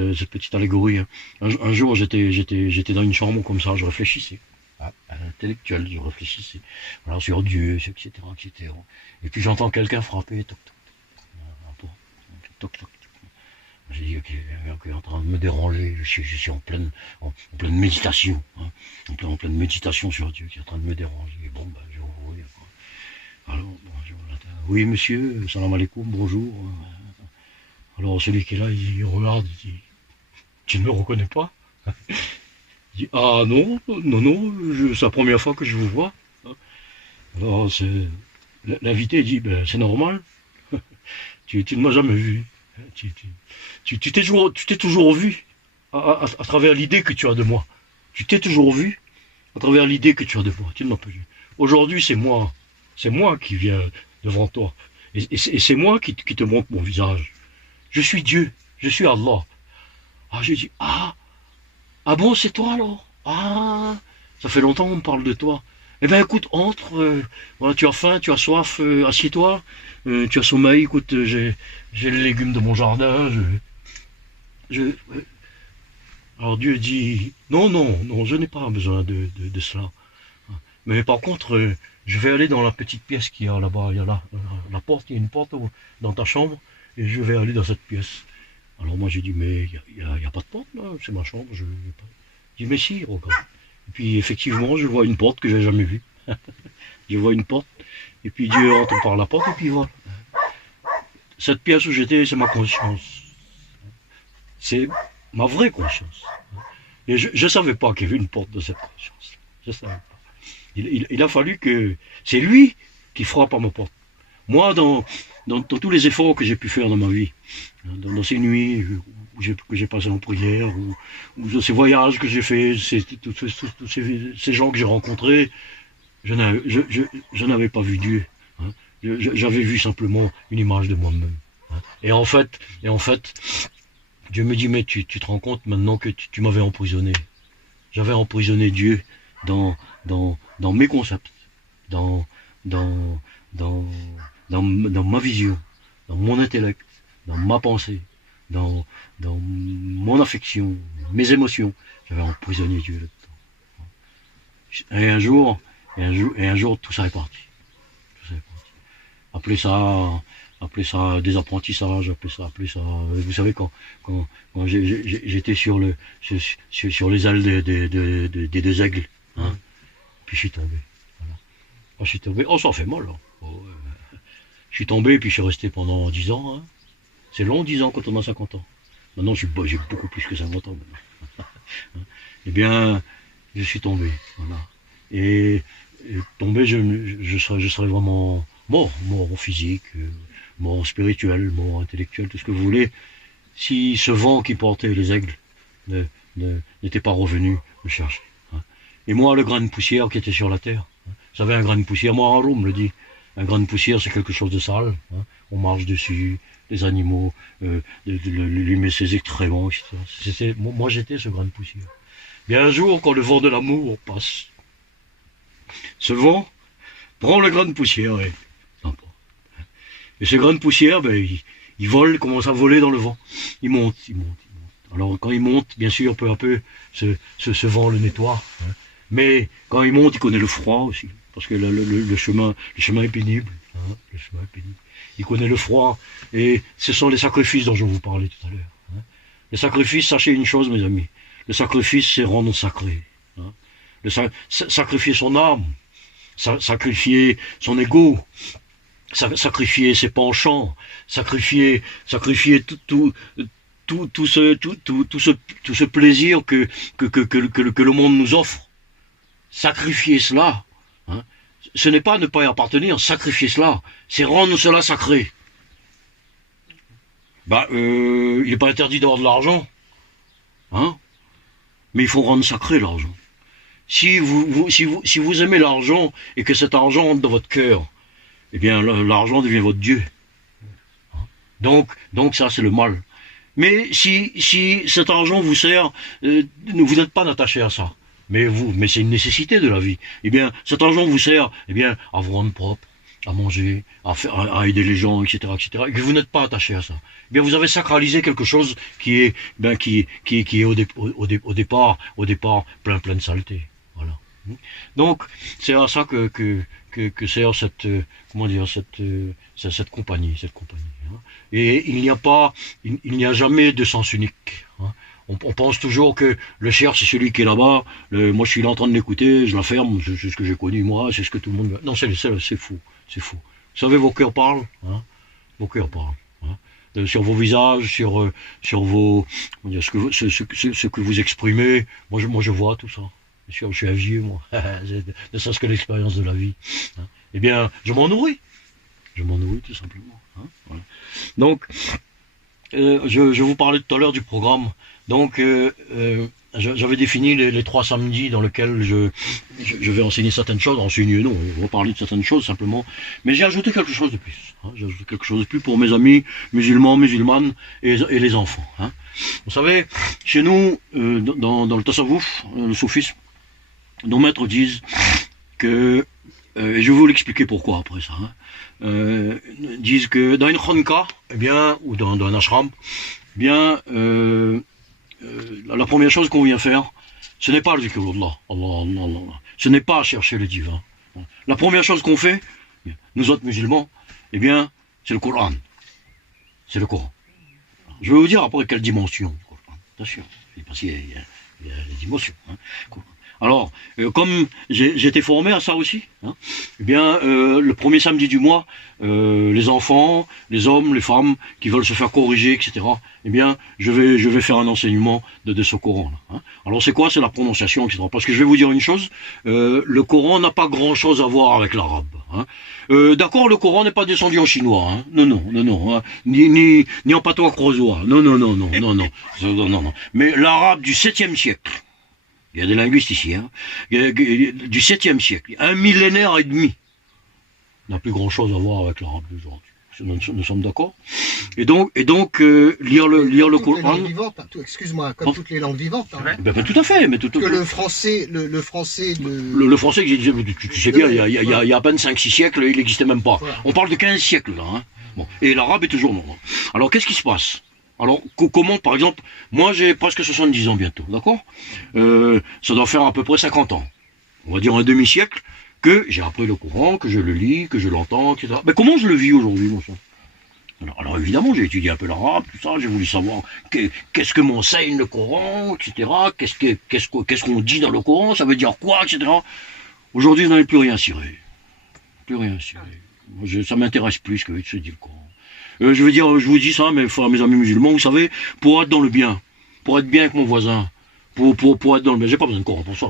allégorie. Hein. Un jour, j'étais dans une chambre comme ça, je réfléchissais. Intellectuel, je réfléchissais. Voilà, sur Dieu, etc., etc. Et puis j'entends quelqu'un frapper, toc, toc, toc, toc. J'ai dit, ok, il est en train de me déranger, je suis en pleine méditation, hein, en pleine méditation sur Dieu, qui est en train de me déranger. Et bon, je vais ouvrir. Alors, bonjour, oui, monsieur, salam alaikum, bonjour. Alors, celui qui est là, il regarde, il dit, tu ne me reconnais pas? Il dit, ah non, c'est la première fois que je vous vois. Alors, l'invité dit, ben, c'est normal, tu ne m'as jamais vu. Tu t'es toujours vu à travers l'idée que tu as de moi. Tu t'es toujours vu à travers l'idée que tu as de moi. Tu ne m'as pas vu. Aujourd'hui, c'est moi qui viens devant toi. Et c'est moi qui te montre mon visage. Je suis Dieu, je suis Allah. Ah, j'ai dit, ah bon, c'est toi alors? Ah, ça fait longtemps qu'on me parle de toi. Eh ben écoute, entre, voilà, tu as faim, tu as soif, assieds-toi, tu as sommeil, écoute, j'ai les légumes de mon jardin, Alors Dieu dit, non, je n'ai pas besoin de cela. Mais par contre, je vais aller dans la petite pièce qu'il y a là-bas, il y a la porte, il y a une porte dans ta chambre, et je vais aller dans cette pièce. Alors moi j'ai dit, mais il n'y a pas de porte là, c'est ma chambre, je vais pas. Je dis, mais si, regarde. Et puis effectivement, je vois une porte que j'ai jamais vue. Je vois une porte, et puis Dieu entre par la porte, et puis voilà. Cette pièce où j'étais, c'est ma conscience. C'est ma vraie conscience. Et je ne savais pas qu'il y avait une porte de cette conscience. Je ne savais pas. Il a fallu que... C'est lui qui frappe à ma porte. Moi, dans tous les efforts que j'ai pu faire dans ma vie, dans ces nuits que j'ai passées en prière, ou dans ces voyages que j'ai fait, tous ces gens que j'ai rencontrés, je n'avais pas vu Dieu. Hein. J'avais vu simplement une image de moi-même. Hein. Et en fait, Dieu me dit, mais tu te rends compte maintenant que tu m'avais emprisonné. J'avais emprisonné Dieu dans mes concepts, dans ma vision, dans mon intellect, dans ma pensée, dans mon affection, mes émotions. J'avais emprisonné Dieu là-dedans. Et un jour, tout ça est parti. Appelez ça des apprentissages, appelez ça. Vous savez quand j'étais sur les ailes des deux aigles, hein, puis je suis tombé. Voilà. Quand je suis tombé, ça fait mal. Hein. Oh, je suis tombé, puis je suis resté pendant 10 ans. Hein. C'est long, 10 ans quand on a 50 ans. Maintenant, j'ai beaucoup plus que 50 ans maintenant. Eh bien, je suis tombé. Voilà. Et tombé, je serais vraiment mort physique, mort spirituel, mort intellectuel, tout ce que vous voulez, si ce vent qui portait les aigles n'était pas revenu me chercher. Hein. Et moi, le grain de poussière qui était sur la terre, hein, vous savez, un grain de poussière, moi, Haroun me le dit, un grain de poussière, c'est quelque chose de sale, hein, on marche dessus, les animaux, lui met ses excréments, etc. Moi, j'étais ce grain de poussière. Bien un jour, quand le vent de l'amour passe, ce vent prend le grain de poussière et ce grain de poussière, ben, il vole, commence à voler dans le vent. Il monte. Alors quand il monte, bien sûr, peu à peu, ce vent le nettoie. Hein. Mais quand il monte, il connaît le froid aussi, parce que le chemin est pénible. Hein, le chemin est pénible. Il connaît le froid, et ce sont les sacrifices dont je vous parlais tout à l'heure. Hein. Les sacrifices, sachez une chose, mes amis. Le sacrifice, c'est rendre sacré. Hein. Sacrifier son âme, sacrifier son ego, sacrifier ses penchants, sacrifier tout ce plaisir que le monde nous offre. Sacrifier cela, hein, ce n'est pas ne pas y appartenir, sacrifier cela, c'est rendre cela sacré. Il n'est pas interdit d'avoir de l'argent, hein, mais il faut rendre sacré l'argent. Si vous aimez l'argent et que cet argent entre dans votre cœur, eh bien l'argent devient votre Dieu. Donc ça, c'est le mal. Mais si cet argent vous sert, vous n'êtes pas attaché à ça. Mais c'est une nécessité de la vie. Eh bien, cet argent vous sert, eh bien, à vous rendre propre, à manger, à aider les gens, etc., etc., et que vous n'êtes pas attaché à ça. Eh bien, vous avez sacralisé quelque chose qui est, qui est au départ plein de saleté. Voilà. Donc, c'est à ça que sert cette, comment dire, cette compagnie, hein. Et il n'y a jamais de sens unique, hein. On pense toujours que le cher c'est celui qui est là-bas, moi je suis là en train de l'écouter, je la ferme, c'est ce que j'ai connu moi, c'est ce que tout le monde... Non, c'est fou, c'est fou. Vous savez, vos cœurs parlent, hein, vos cœurs parlent, hein. Sur vos visages, sur vos... Comment dire, ce que vous exprimez, moi je vois tout ça. Bien sûr, je suis un vieux, moi, ne serait-ce que l'expérience de la vie, hein. Eh bien, je m'en nourris tout simplement, hein, voilà. Donc, je vous parlais tout à l'heure du programme. Donc, j'avais défini les 3 samedis dans lesquels je vais enseigner certaines choses. Enseigner, non, on va parler de certaines choses simplement. Mais j'ai ajouté quelque chose de plus, hein. J'ai ajouté quelque chose de plus pour mes amis musulmans, musulmanes et les enfants, hein. Vous savez, chez nous, dans le tasawwuf, le soufisme, nos maîtres disent que, et je vais vous l'expliquer pourquoi après ça, hein, disent que dans une khanka, eh bien, ou dans un ashram, eh bien, la première chose qu'on vient faire, ce n'est pas le zikrullah, Allah. Ce n'est pas chercher le divin. La première chose qu'on fait, nous autres musulmans, eh bien, c'est le Coran. C'est le Coran. Je vais vous dire après quelle dimension, attention, parce qu'il y a les dimensions, hein. Alors, comme j'ai été formé à ça aussi, hein, eh bien, le premier samedi du mois, les enfants, les hommes, les femmes qui veulent se faire corriger, etc., eh bien, je vais faire un enseignement de ce Coran, là, hein. Alors, c'est quoi? C'est la prononciation, etc. Parce que je vais vous dire une chose, le Coran n'a pas grand-chose à voir avec l'arabe, hein. D'accord, le Coran n'est pas descendu en chinois, hein. Non, hein. Ni en patois creusois, non. Mais l'arabe du 7e siècle, il y a des linguistes ici, hein, du 7e siècle, 1 millénaire et demi, n'a plus grand-chose à voir avec l'arabe d'aujourd'hui. Nous sommes d'accord. Et donc lire le Coran. Excuse-moi, comme toutes les langues vivantes. Hein. Ben, tout à fait, mais que le français, le français, le français, tu sais bien, il y a à peine 5-6 siècles, il n'existait même pas. Voilà. On parle de 15 siècles là, hein. Bon, et l'arabe est toujours non. Alors qu'est-ce qui se passe? Alors, comment, par exemple, moi j'ai presque 70 ans bientôt, d'accord, ça doit faire à peu près 50 ans, on va dire un demi-siècle, que j'ai appris le Coran, que je le lis, que je l'entends, etc. Mais comment je le vis aujourd'hui, mon sang? Alors évidemment, j'ai étudié un peu l'arabe, tout ça, j'ai voulu savoir qu'est-ce que m'enseigne le Coran, etc., qu'est-ce qu'on dit dans le Coran, ça veut dire quoi, etc. Aujourd'hui, je n'en ai plus rien ciré. Plus rien ciré. Ça m'intéresse plus que se dire le Coran. Je veux dire, je vous dis ça, mes amis musulmans, vous savez, pour être dans le bien, pour être bien avec mon voisin, pour être dans le bien, j'ai pas besoin de Coran pour ça.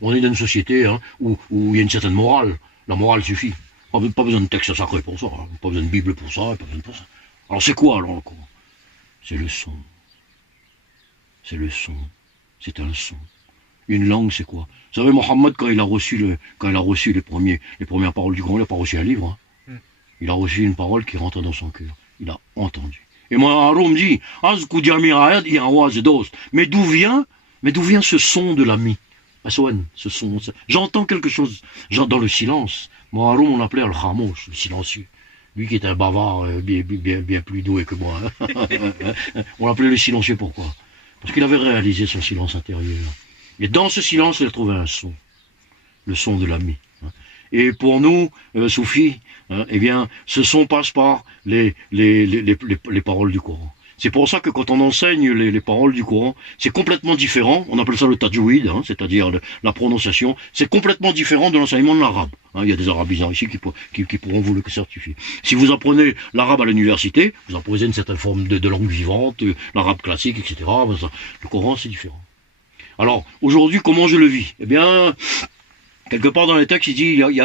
On est dans une société, hein, où il y a une certaine morale. La morale suffit. Pas besoin de texte sacré pour ça, hein. Pas besoin de Bible pour ça, pas besoin de ça. Alors c'est quoi alors le Coran? C'est le son. C'est le son. C'est un son. Une langue, c'est quoi? Vous savez, Mohammed, quand il a reçu les premières paroles du Coran, il n'a pas reçu un livre, hein. Il a reçu une parole qui rentre dans son cœur. Il a entendu. Et moi, Arum dit, mais d'où vient ce son de l'ami? Ce son, j'entends quelque chose, dans le silence. Moi, Arum, on l'appelait Al-Khamouch, le silencieux. Lui qui est un bavard bien plus doué que moi. On l'appelait le silencieux, pourquoi? Parce qu'il avait réalisé son silence intérieur. Et dans ce silence, il a trouvé un son. Le son de l'ami. Et pour nous, soufis, eh bien, ce son passe par les paroles du Coran. C'est pour ça que quand on enseigne les paroles du Coran, c'est complètement différent. On appelle ça le tajwid, hein, c'est-à-dire la prononciation. C'est complètement différent de l'enseignement de l'arabe. Hein, il y a des arabisants ici qui pourront vous le certifier. Si vous apprenez l'arabe à l'université, vous apprenez une certaine forme de langue vivante, l'arabe classique, etc. Le Coran, c'est différent. Alors, aujourd'hui, comment je le vis? Eh bien, quelque part dans les textes, il dit il y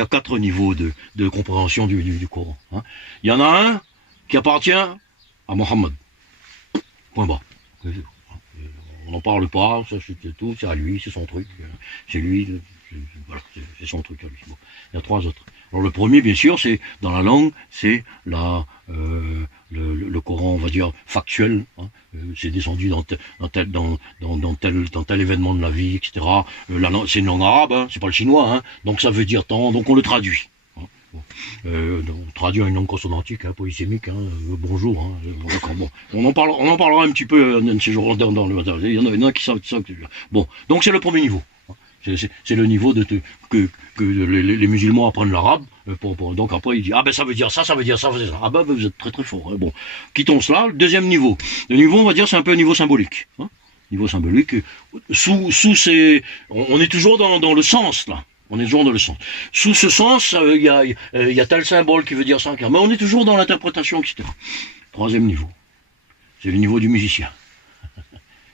a quatre niveaux de compréhension du Coran. Hein. Il y en a un qui appartient à Mohammed. Point bas. On n'en parle pas, ça c'est tout, c'est à lui, c'est son truc. C'est lui, voilà, c'est son truc à lui. Bon. Il y a 3 autres. Alors le premier, bien sûr, c'est dans la langue, c'est le Coran, on va dire factuel. Hein. C'est descendu dans tel événement de la vie, etc. C'est une langue arabe, hein, c'est pas le chinois, hein, donc ça veut dire tant, donc on le traduit. Hein. Bon. On traduit en une langue consonantique, hein, polysémique. Hein, bonjour. Hein, d'accord. Bon, on en parlera un petit peu de ces jours-là dans le. Il y en a qui savent ça. Bon, donc c'est le premier niveau. C'est le niveau que les musulmans apprennent l'arabe. Donc après, il dit, ah ben ça veut dire ça, ça veut dire ça, ça veut dire ça. Ah ben vous êtes très très fort. Hein. Bon, quittons cela. Le deuxième niveau. Le niveau, on va dire, c'est un peu un niveau symbolique. Hein. Niveau symbolique. Sous ces... On est toujours dans le sens, là. On est toujours dans le sens. Sous ce sens, il y a tel symbole qui veut dire ça. Mais on est toujours dans l'interprétation, etc. Troisième niveau. C'est le niveau du musicien.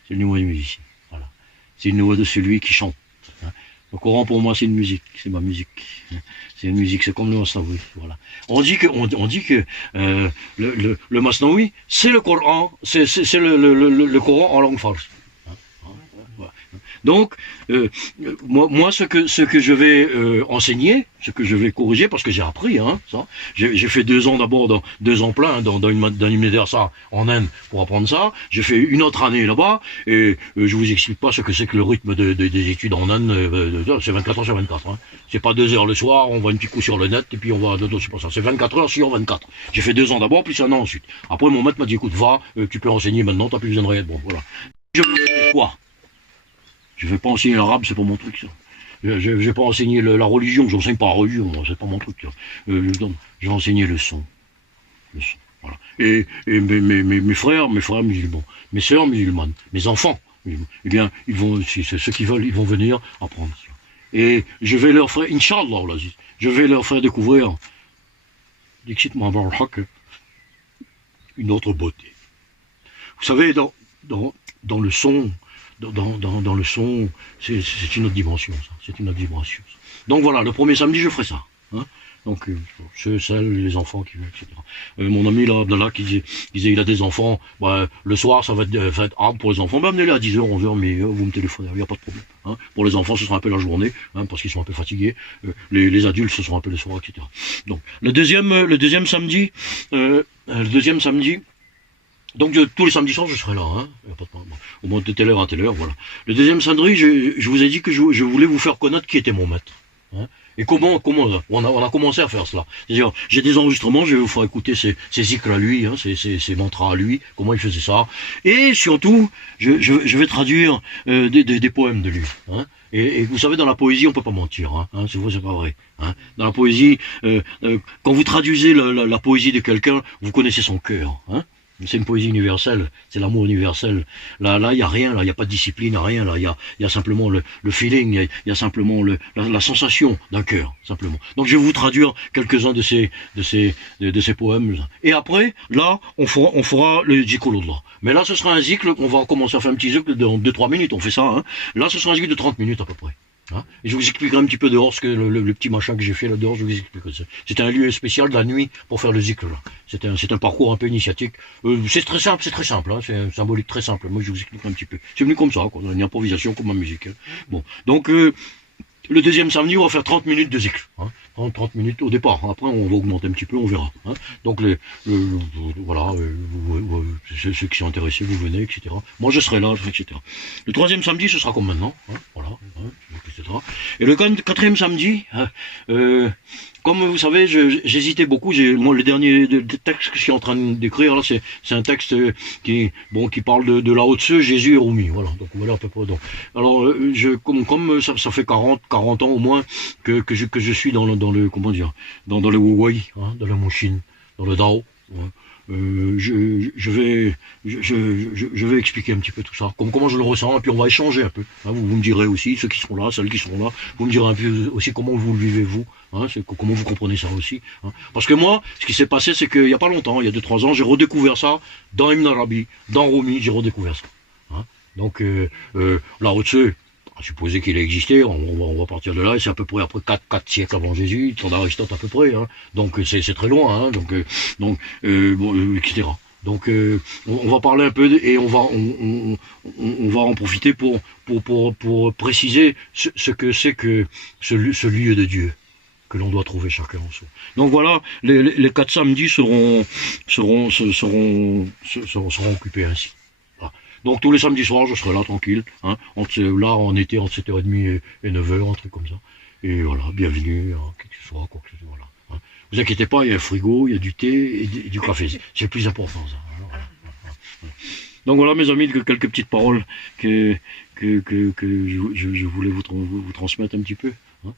C'est le niveau du musicien. Voilà. C'est le niveau de celui qui chante. Le Coran pour moi c'est une musique, c'est ma musique. C'est une musique, c'est comme le Masnaoui. Voilà. On dit que le Masnaoui, c'est le Coran, c'est le Coran en langue farsi. Donc, moi, ce que je vais enseigner, ce que je vais corriger, parce que j'ai appris, hein, ça. J'ai fait 2 ans d'abord, 2 ans plein dans une médersa en Inde pour apprendre ça. J'ai fait une autre année là-bas, et je vous explique pas ce que c'est que le rythme des études en Inde. C'est 24 heures sur 24. Hein. C'est pas 2 heures le soir, on voit un petit coup sur le net, et puis on va. C'est pas ça. C'est 24 heures sur 24. J'ai fait 2 ans d'abord, puis 1 an ensuite. Après, mon maître m'a dit, écoute, va, tu peux enseigner maintenant, t'as plus besoin de rien. Bon, voilà. Je veux enseigner quoi? Je vais pas enseigner l'arabe, c'est pas mon truc, ça. Je vais pas enseigner la religion, j'enseigne pas la religion, c'est pas mon truc, ça. Je vais enseigner le son. Le son, voilà. Et mes frères musulmans, mes sœurs musulmanes, mes enfants, eh bien, ceux qui veulent, ils vont venir apprendre ça. Et je vais leur faire, Inch'Allah, je vais leur faire découvrir, une autre beauté. Vous savez, dans le son, dans le son, c'est une autre dimension, ça. C'est une autre dimension. Ça. Donc voilà, le premier samedi, je ferai ça. Hein. Donc, celles, les enfants qui veulent, etc. Mon ami là, Abdallah, qui disait il a des enfants, bah, le soir, ça va être arbre pour les enfants. Ben, amenez-les à 10h, 11h, mais vous me téléphonez, il n'y a pas de problème. Hein. Pour les enfants, ce sera un peu la journée, hein, parce qu'ils sont un peu fatigués. Les adultes, ce sera un peu le soir, etc. Donc, le deuxième samedi, donc tous les samedis soirs, je serai là, hein. Au moins de telle heure à telle heure, voilà. Le deuxième samedi, je vous ai dit que je voulais vous faire connaître qui était mon maître. Hein. Et comment on a commencé à faire cela. C'est-à-dire, j'ai des enregistrements, je vais vous faire écouter ses zikrs à lui, hein, ses mantras à lui, comment il faisait ça. Et surtout, je vais traduire des poèmes de lui. Hein. Et vous savez, dans la poésie, on peut pas mentir. Hein, c'est vrai, c'est pas vrai. Hein. Dans la poésie, quand vous traduisez la poésie de quelqu'un, vous connaissez son cœur. Hein. C'est une poésie universelle, c'est l'amour universel. Là, il y a rien, là, il y a pas de discipline, rien, là, il y a simplement le feeling, il y a simplement la sensation d'un cœur, simplement. Donc, je vais vous traduire quelques-uns de ces poèmes. Et après, là, on fera le zikrullah. Mais là, ce sera un zikr, on va commencer à faire un petit zikr de 2-3 minutes, on fait ça, hein. Là, ce sera un zikr de 30 minutes à peu près. Hein, et je vous expliquerai un petit peu dehors ce que le petit machin que j'ai fait là dehors, je vous expliquerai ça. C'était un lieu spécial de la nuit pour faire le zikr là. C'est un parcours un peu initiatique. C'est très simple, hein, c'est un symbolique très simple. Moi je vous expliquerai un petit peu. C'est venu comme ça, quoi, une improvisation comme ma musique. Hein. Bon, donc le deuxième samedi, on va faire 30 minutes de zikr. Hein. 30 minutes au départ. Après, on va augmenter un petit peu, on verra. Hein. Donc, voilà, ceux qui sont intéressés, vous venez, etc. Moi, je serai là, etc. Le troisième samedi, ce sera comme maintenant. Hein. Voilà, hein, etc. Et le quatrième samedi, comme vous savez, j'hésitais beaucoup. Moi, le dernier texte que je suis en train d'écrire là, c'est un texte qui parle de Lao Tse, Jésus et Rumi. Voilà. Donc voilà à peu près. Donc, alors, comme ça fait 40 ans au moins que je suis dans le comment dire, dans le Huawei, hein, dans le Moshin, dans le Dao. Hein. Je vais expliquer un petit peu tout ça, comment je le ressens, et puis on va échanger un peu. Hein, vous me direz aussi, ceux qui seront là, celles qui seront là, vous me direz un peu aussi comment vous le vivez vous, hein, comment vous comprenez ça aussi. Hein. Parce que moi, ce qui s'est passé, c'est qu'il n'y a pas longtemps, il y a 2-3 ans, j'ai redécouvert ça dans Ibn Arabi, dans Rumi, j'ai redécouvert ça. Hein. Donc Lao Tse, à supposer qu'il a existé, on va partir de là, et c'est à peu près après 4 siècles avant Jésus, temps d'Aristote à peu près, hein. Donc c'est très loin, hein. Donc etc. Donc on va parler un peu et on va en profiter pour préciser ce que c'est que ce lieu de Dieu. que l'on doit trouver chacun en soi. Donc voilà, les 4 samedis seront occupés ainsi. Voilà. Donc tous les samedis soirs, je serai là tranquille, hein, là en été entre 7h30 et 9h, un truc comme ça. Et voilà, bienvenue, hein, quel que soit, quoi que ce soit, voilà. Hein. Vous inquiétez pas, il y a un frigo, il y a du thé et du café. C'est le plus important ça. Hein, voilà. Donc voilà mes amis, quelques petites paroles que je voulais vous transmettre un petit peu. Hein.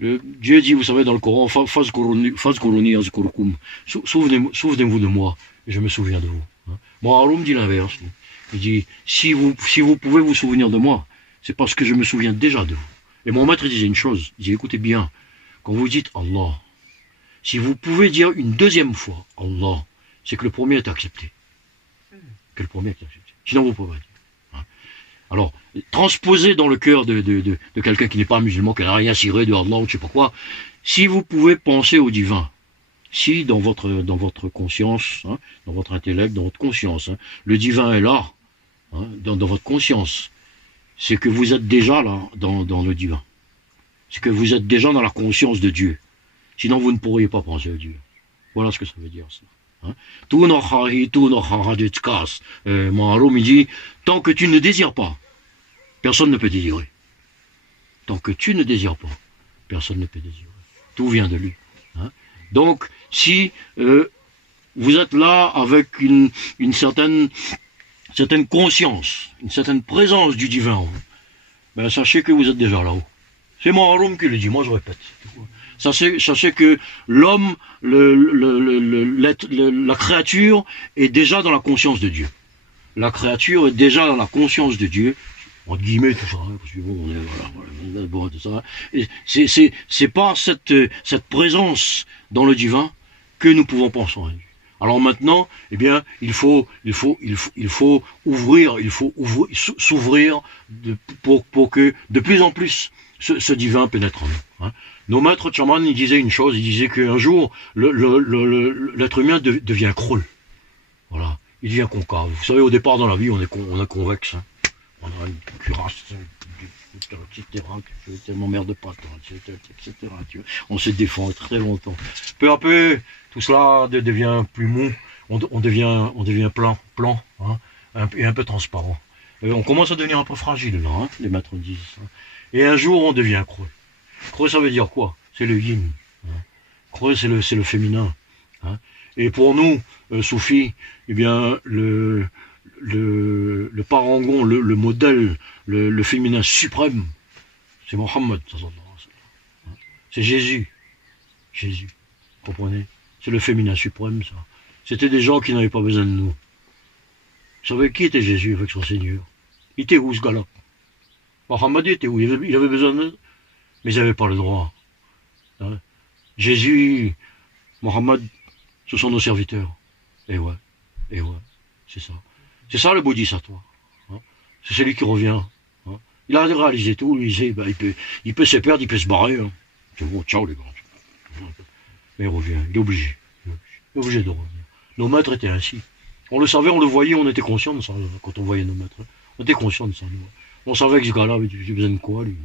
Dieu dit, vous savez, dans le Coran, souvenez-vous de moi, et je me souviens de vous. Hein. Bon, Allah me dit l'inverse. Il dit, si vous pouvez vous souvenir de moi, c'est parce que je me souviens déjà de vous. Et mon maître disait une chose, il dit, écoutez bien, quand vous dites Allah, si vous pouvez dire une deuxième fois Allah, c'est que le premier est accepté. Que le premier est accepté. Sinon vous ne pouvez pas dire. Hein. Alors, transposer dans le cœur de quelqu'un qui n'est pas musulman, qui n'a rien ciré de Allah ou je sais pas quoi, si vous pouvez penser au divin, si dans votre conscience, hein, dans votre intellect, dans votre conscience, hein, le divin est là, hein, dans votre conscience, c'est que vous êtes déjà là, dans le divin. C'est que vous êtes déjà dans la conscience de Dieu. Sinon, vous ne pourriez pas penser à Dieu. Voilà ce que ça veut dire, ça. Hein? Maharom, il dit, tant que tu ne désires pas, personne ne peut désirer. Tant que tu ne désires pas, personne ne peut désirer. Tout vient de lui. Hein? Donc, si vous êtes là avec une certaine conscience, une certaine présence du divin en vous, ben sachez que vous êtes déjà là-haut. C'est Maharom qui le dit, moi je répète. Sachez que l'homme, la créature est déjà dans la conscience de Dieu. La créature est déjà dans la conscience de Dieu, entre guillemets tout ça, hein, parce que bon, on est voilà, bon, tout ça. Et c'est par cette présence dans le divin que nous pouvons penser à Dieu. Alors maintenant, eh bien, il faut s'ouvrir pour que de plus en plus ce divin pénètre en nous. Hein. Nos maîtres chamans, ils disaient une chose, ils disaient qu'un jour, l'être humain devient creux. Voilà. Il devient concave. Vous savez, au départ dans la vie, on est convexe. Hein. On a une cuirasse, etc. Je m'emmerde pas, etc. On se défend très longtemps. Peu à peu, tout cela devient plus mou. On devient plan, hein, et un peu transparent. Et on commence à devenir un peu fragile, là, hein, les maîtres disent. Hein. Et un jour, on devient creux. Creux, ça veut dire quoi? C'est le yin. Hein. Creux, c'est le féminin. Hein. Et pour nous, soufis, eh bien, le parangon, le modèle, le féminin suprême, c'est Mohammed. C'est Jésus. Jésus. Vous comprenez? C'est le féminin suprême, ça. C'était des gens qui n'avaient pas besoin de nous. Vous savez qui était Jésus avec son Seigneur? Il était où, ce gars-là? Mohammed était où? Il avait besoin de nous, mais il n'avait pas le droit. Hein? Jésus, Mohammed, ce sont nos serviteurs. Et ouais, c'est ça. C'est ça le bodhisattva. Hein? C'est celui qui revient. Hein? Il a réalisé tout, lui, il peut se perdre, il peut se barrer. Hein? C'est bon, ciao les gars. Mais il revient, il est obligé. Il est obligé de revenir. Nos maîtres étaient ainsi. On le savait, on le voyait, on était conscient de ça quand on voyait nos maîtres. On était conscient de ça. Nous. On savait que ce gars-là avait besoin de quoi, lui.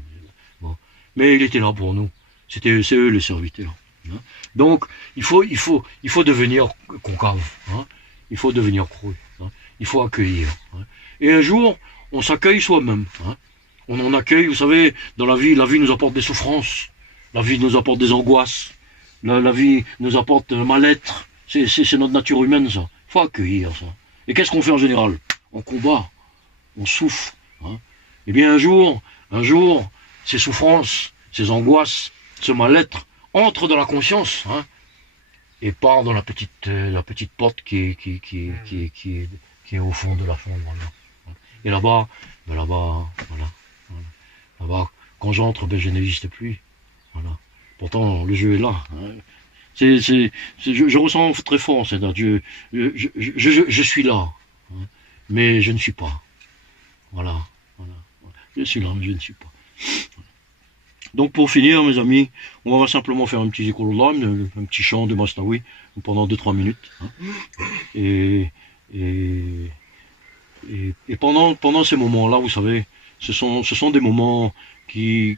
Bon. Mais il était là pour nous. C'est eux les serviteurs. Hein. Donc, il faut devenir concave. Hein. Il faut devenir creux. Hein. Il faut accueillir. Hein. Et un jour, on s'accueille soi-même. Hein. On en accueille, vous savez, dans la vie nous apporte des souffrances. La vie nous apporte des angoisses. La vie nous apporte un mal-être. C'est notre nature humaine, ça. Il faut accueillir ça. Et qu'est-ce qu'on fait en général? On combat. On souffre. Hein. Eh bien, un jour, ces souffrances, ces angoisses, ce mal-être entre dans la conscience, hein, et part dans la petite porte qui est au fond de la chambre. Voilà. Et là-bas, là-bas, quand j'entre, je n'existe plus. Voilà. Pourtant, le jeu est là. Hein. Je ressens très fort, c'est-à-dire, je suis là, hein, mais je ne suis pas. Voilà. Je suis là, mais je ne suis pas. Donc pour finir, mes amis, on va simplement faire un petit zikrullah, un petit chant de Masnaoui pendant 2-3 minutes. Hein. Et pendant ces moments-là, vous savez, ce sont des moments qui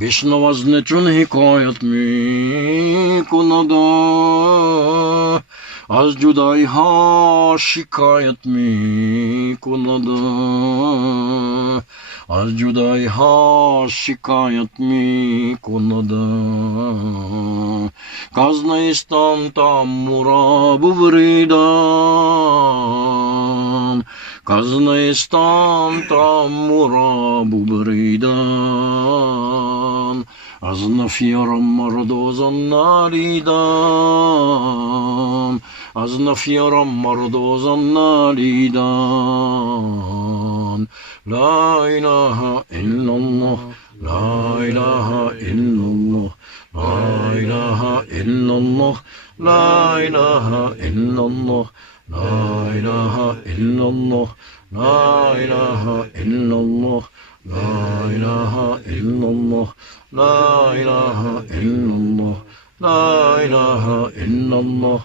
بشنوزن چون حکایت می کند از جدایی ها شکایت می کند از جدایی ها شکایت می کند کاز نیستم تام را ببریدم کاز نیستم تام را ببریدم از نفیرم مرد و زن ندیدم از نفیرم مرد و زن ندیدم لا اله الا الله لا اله الا الله لا اله الا الله لا اله الا الله لا اله الا الله لا اله الا الله لا اله الا الله لا اله الا الله لا اله الا الله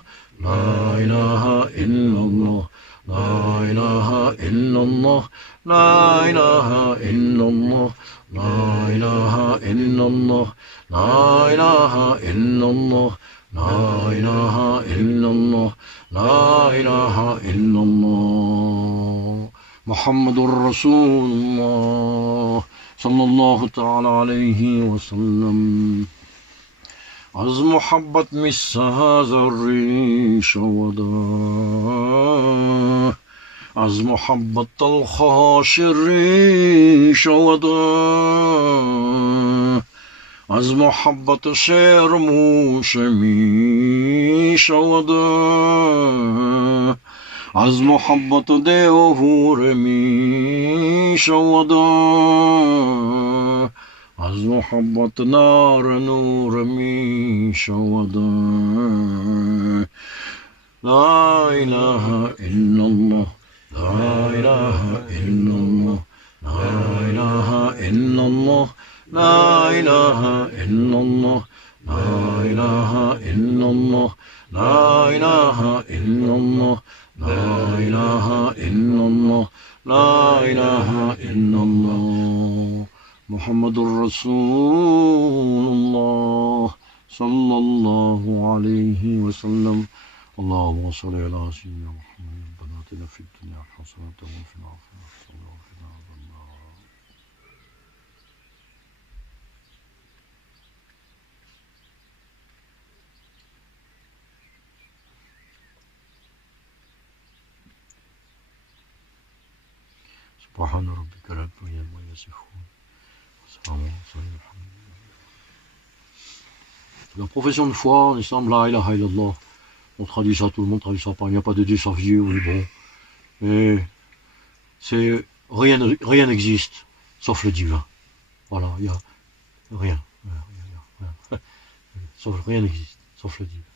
لا اله الا الله لا اله الا الله لا اله الا الله لا اله الا الله لا اله الا الله لا اله الا الله لا اله الا الله محمد رسول الله صلى الله تعالى عليه وسلم از محبت می سازد ریش و دار از محبت تلخش ریش و دار از محبت شرموش می شود از محبت دیوهور می شود از محبت نار نور می شود لا اله الا الله لا اله الا الله لا اله الا الله لا اله الا الله لا اله الا الله لا اله الا الله لا اله الا الله لا اله الا الله محمد رسول الله صلى الله عليه وسلم اللهم صل على سيدنا محمد ربنا آتنا في الدنيا حسنة وفي الآخرة حسنة وقنا عذاب النار سبحان ربك رب العزة عما يصفون وسلام على المرسلين الحمد لله. La profession de foi en islam, la ilaha illallah. On traduit ça, tout le monde traduit ça par il n'y a pas de Dieu sauf Dieu, oui bon. Et c'est rien n'existe sauf le divin. Voilà, il y a rien. Sauf rien n'existe sauf le divin.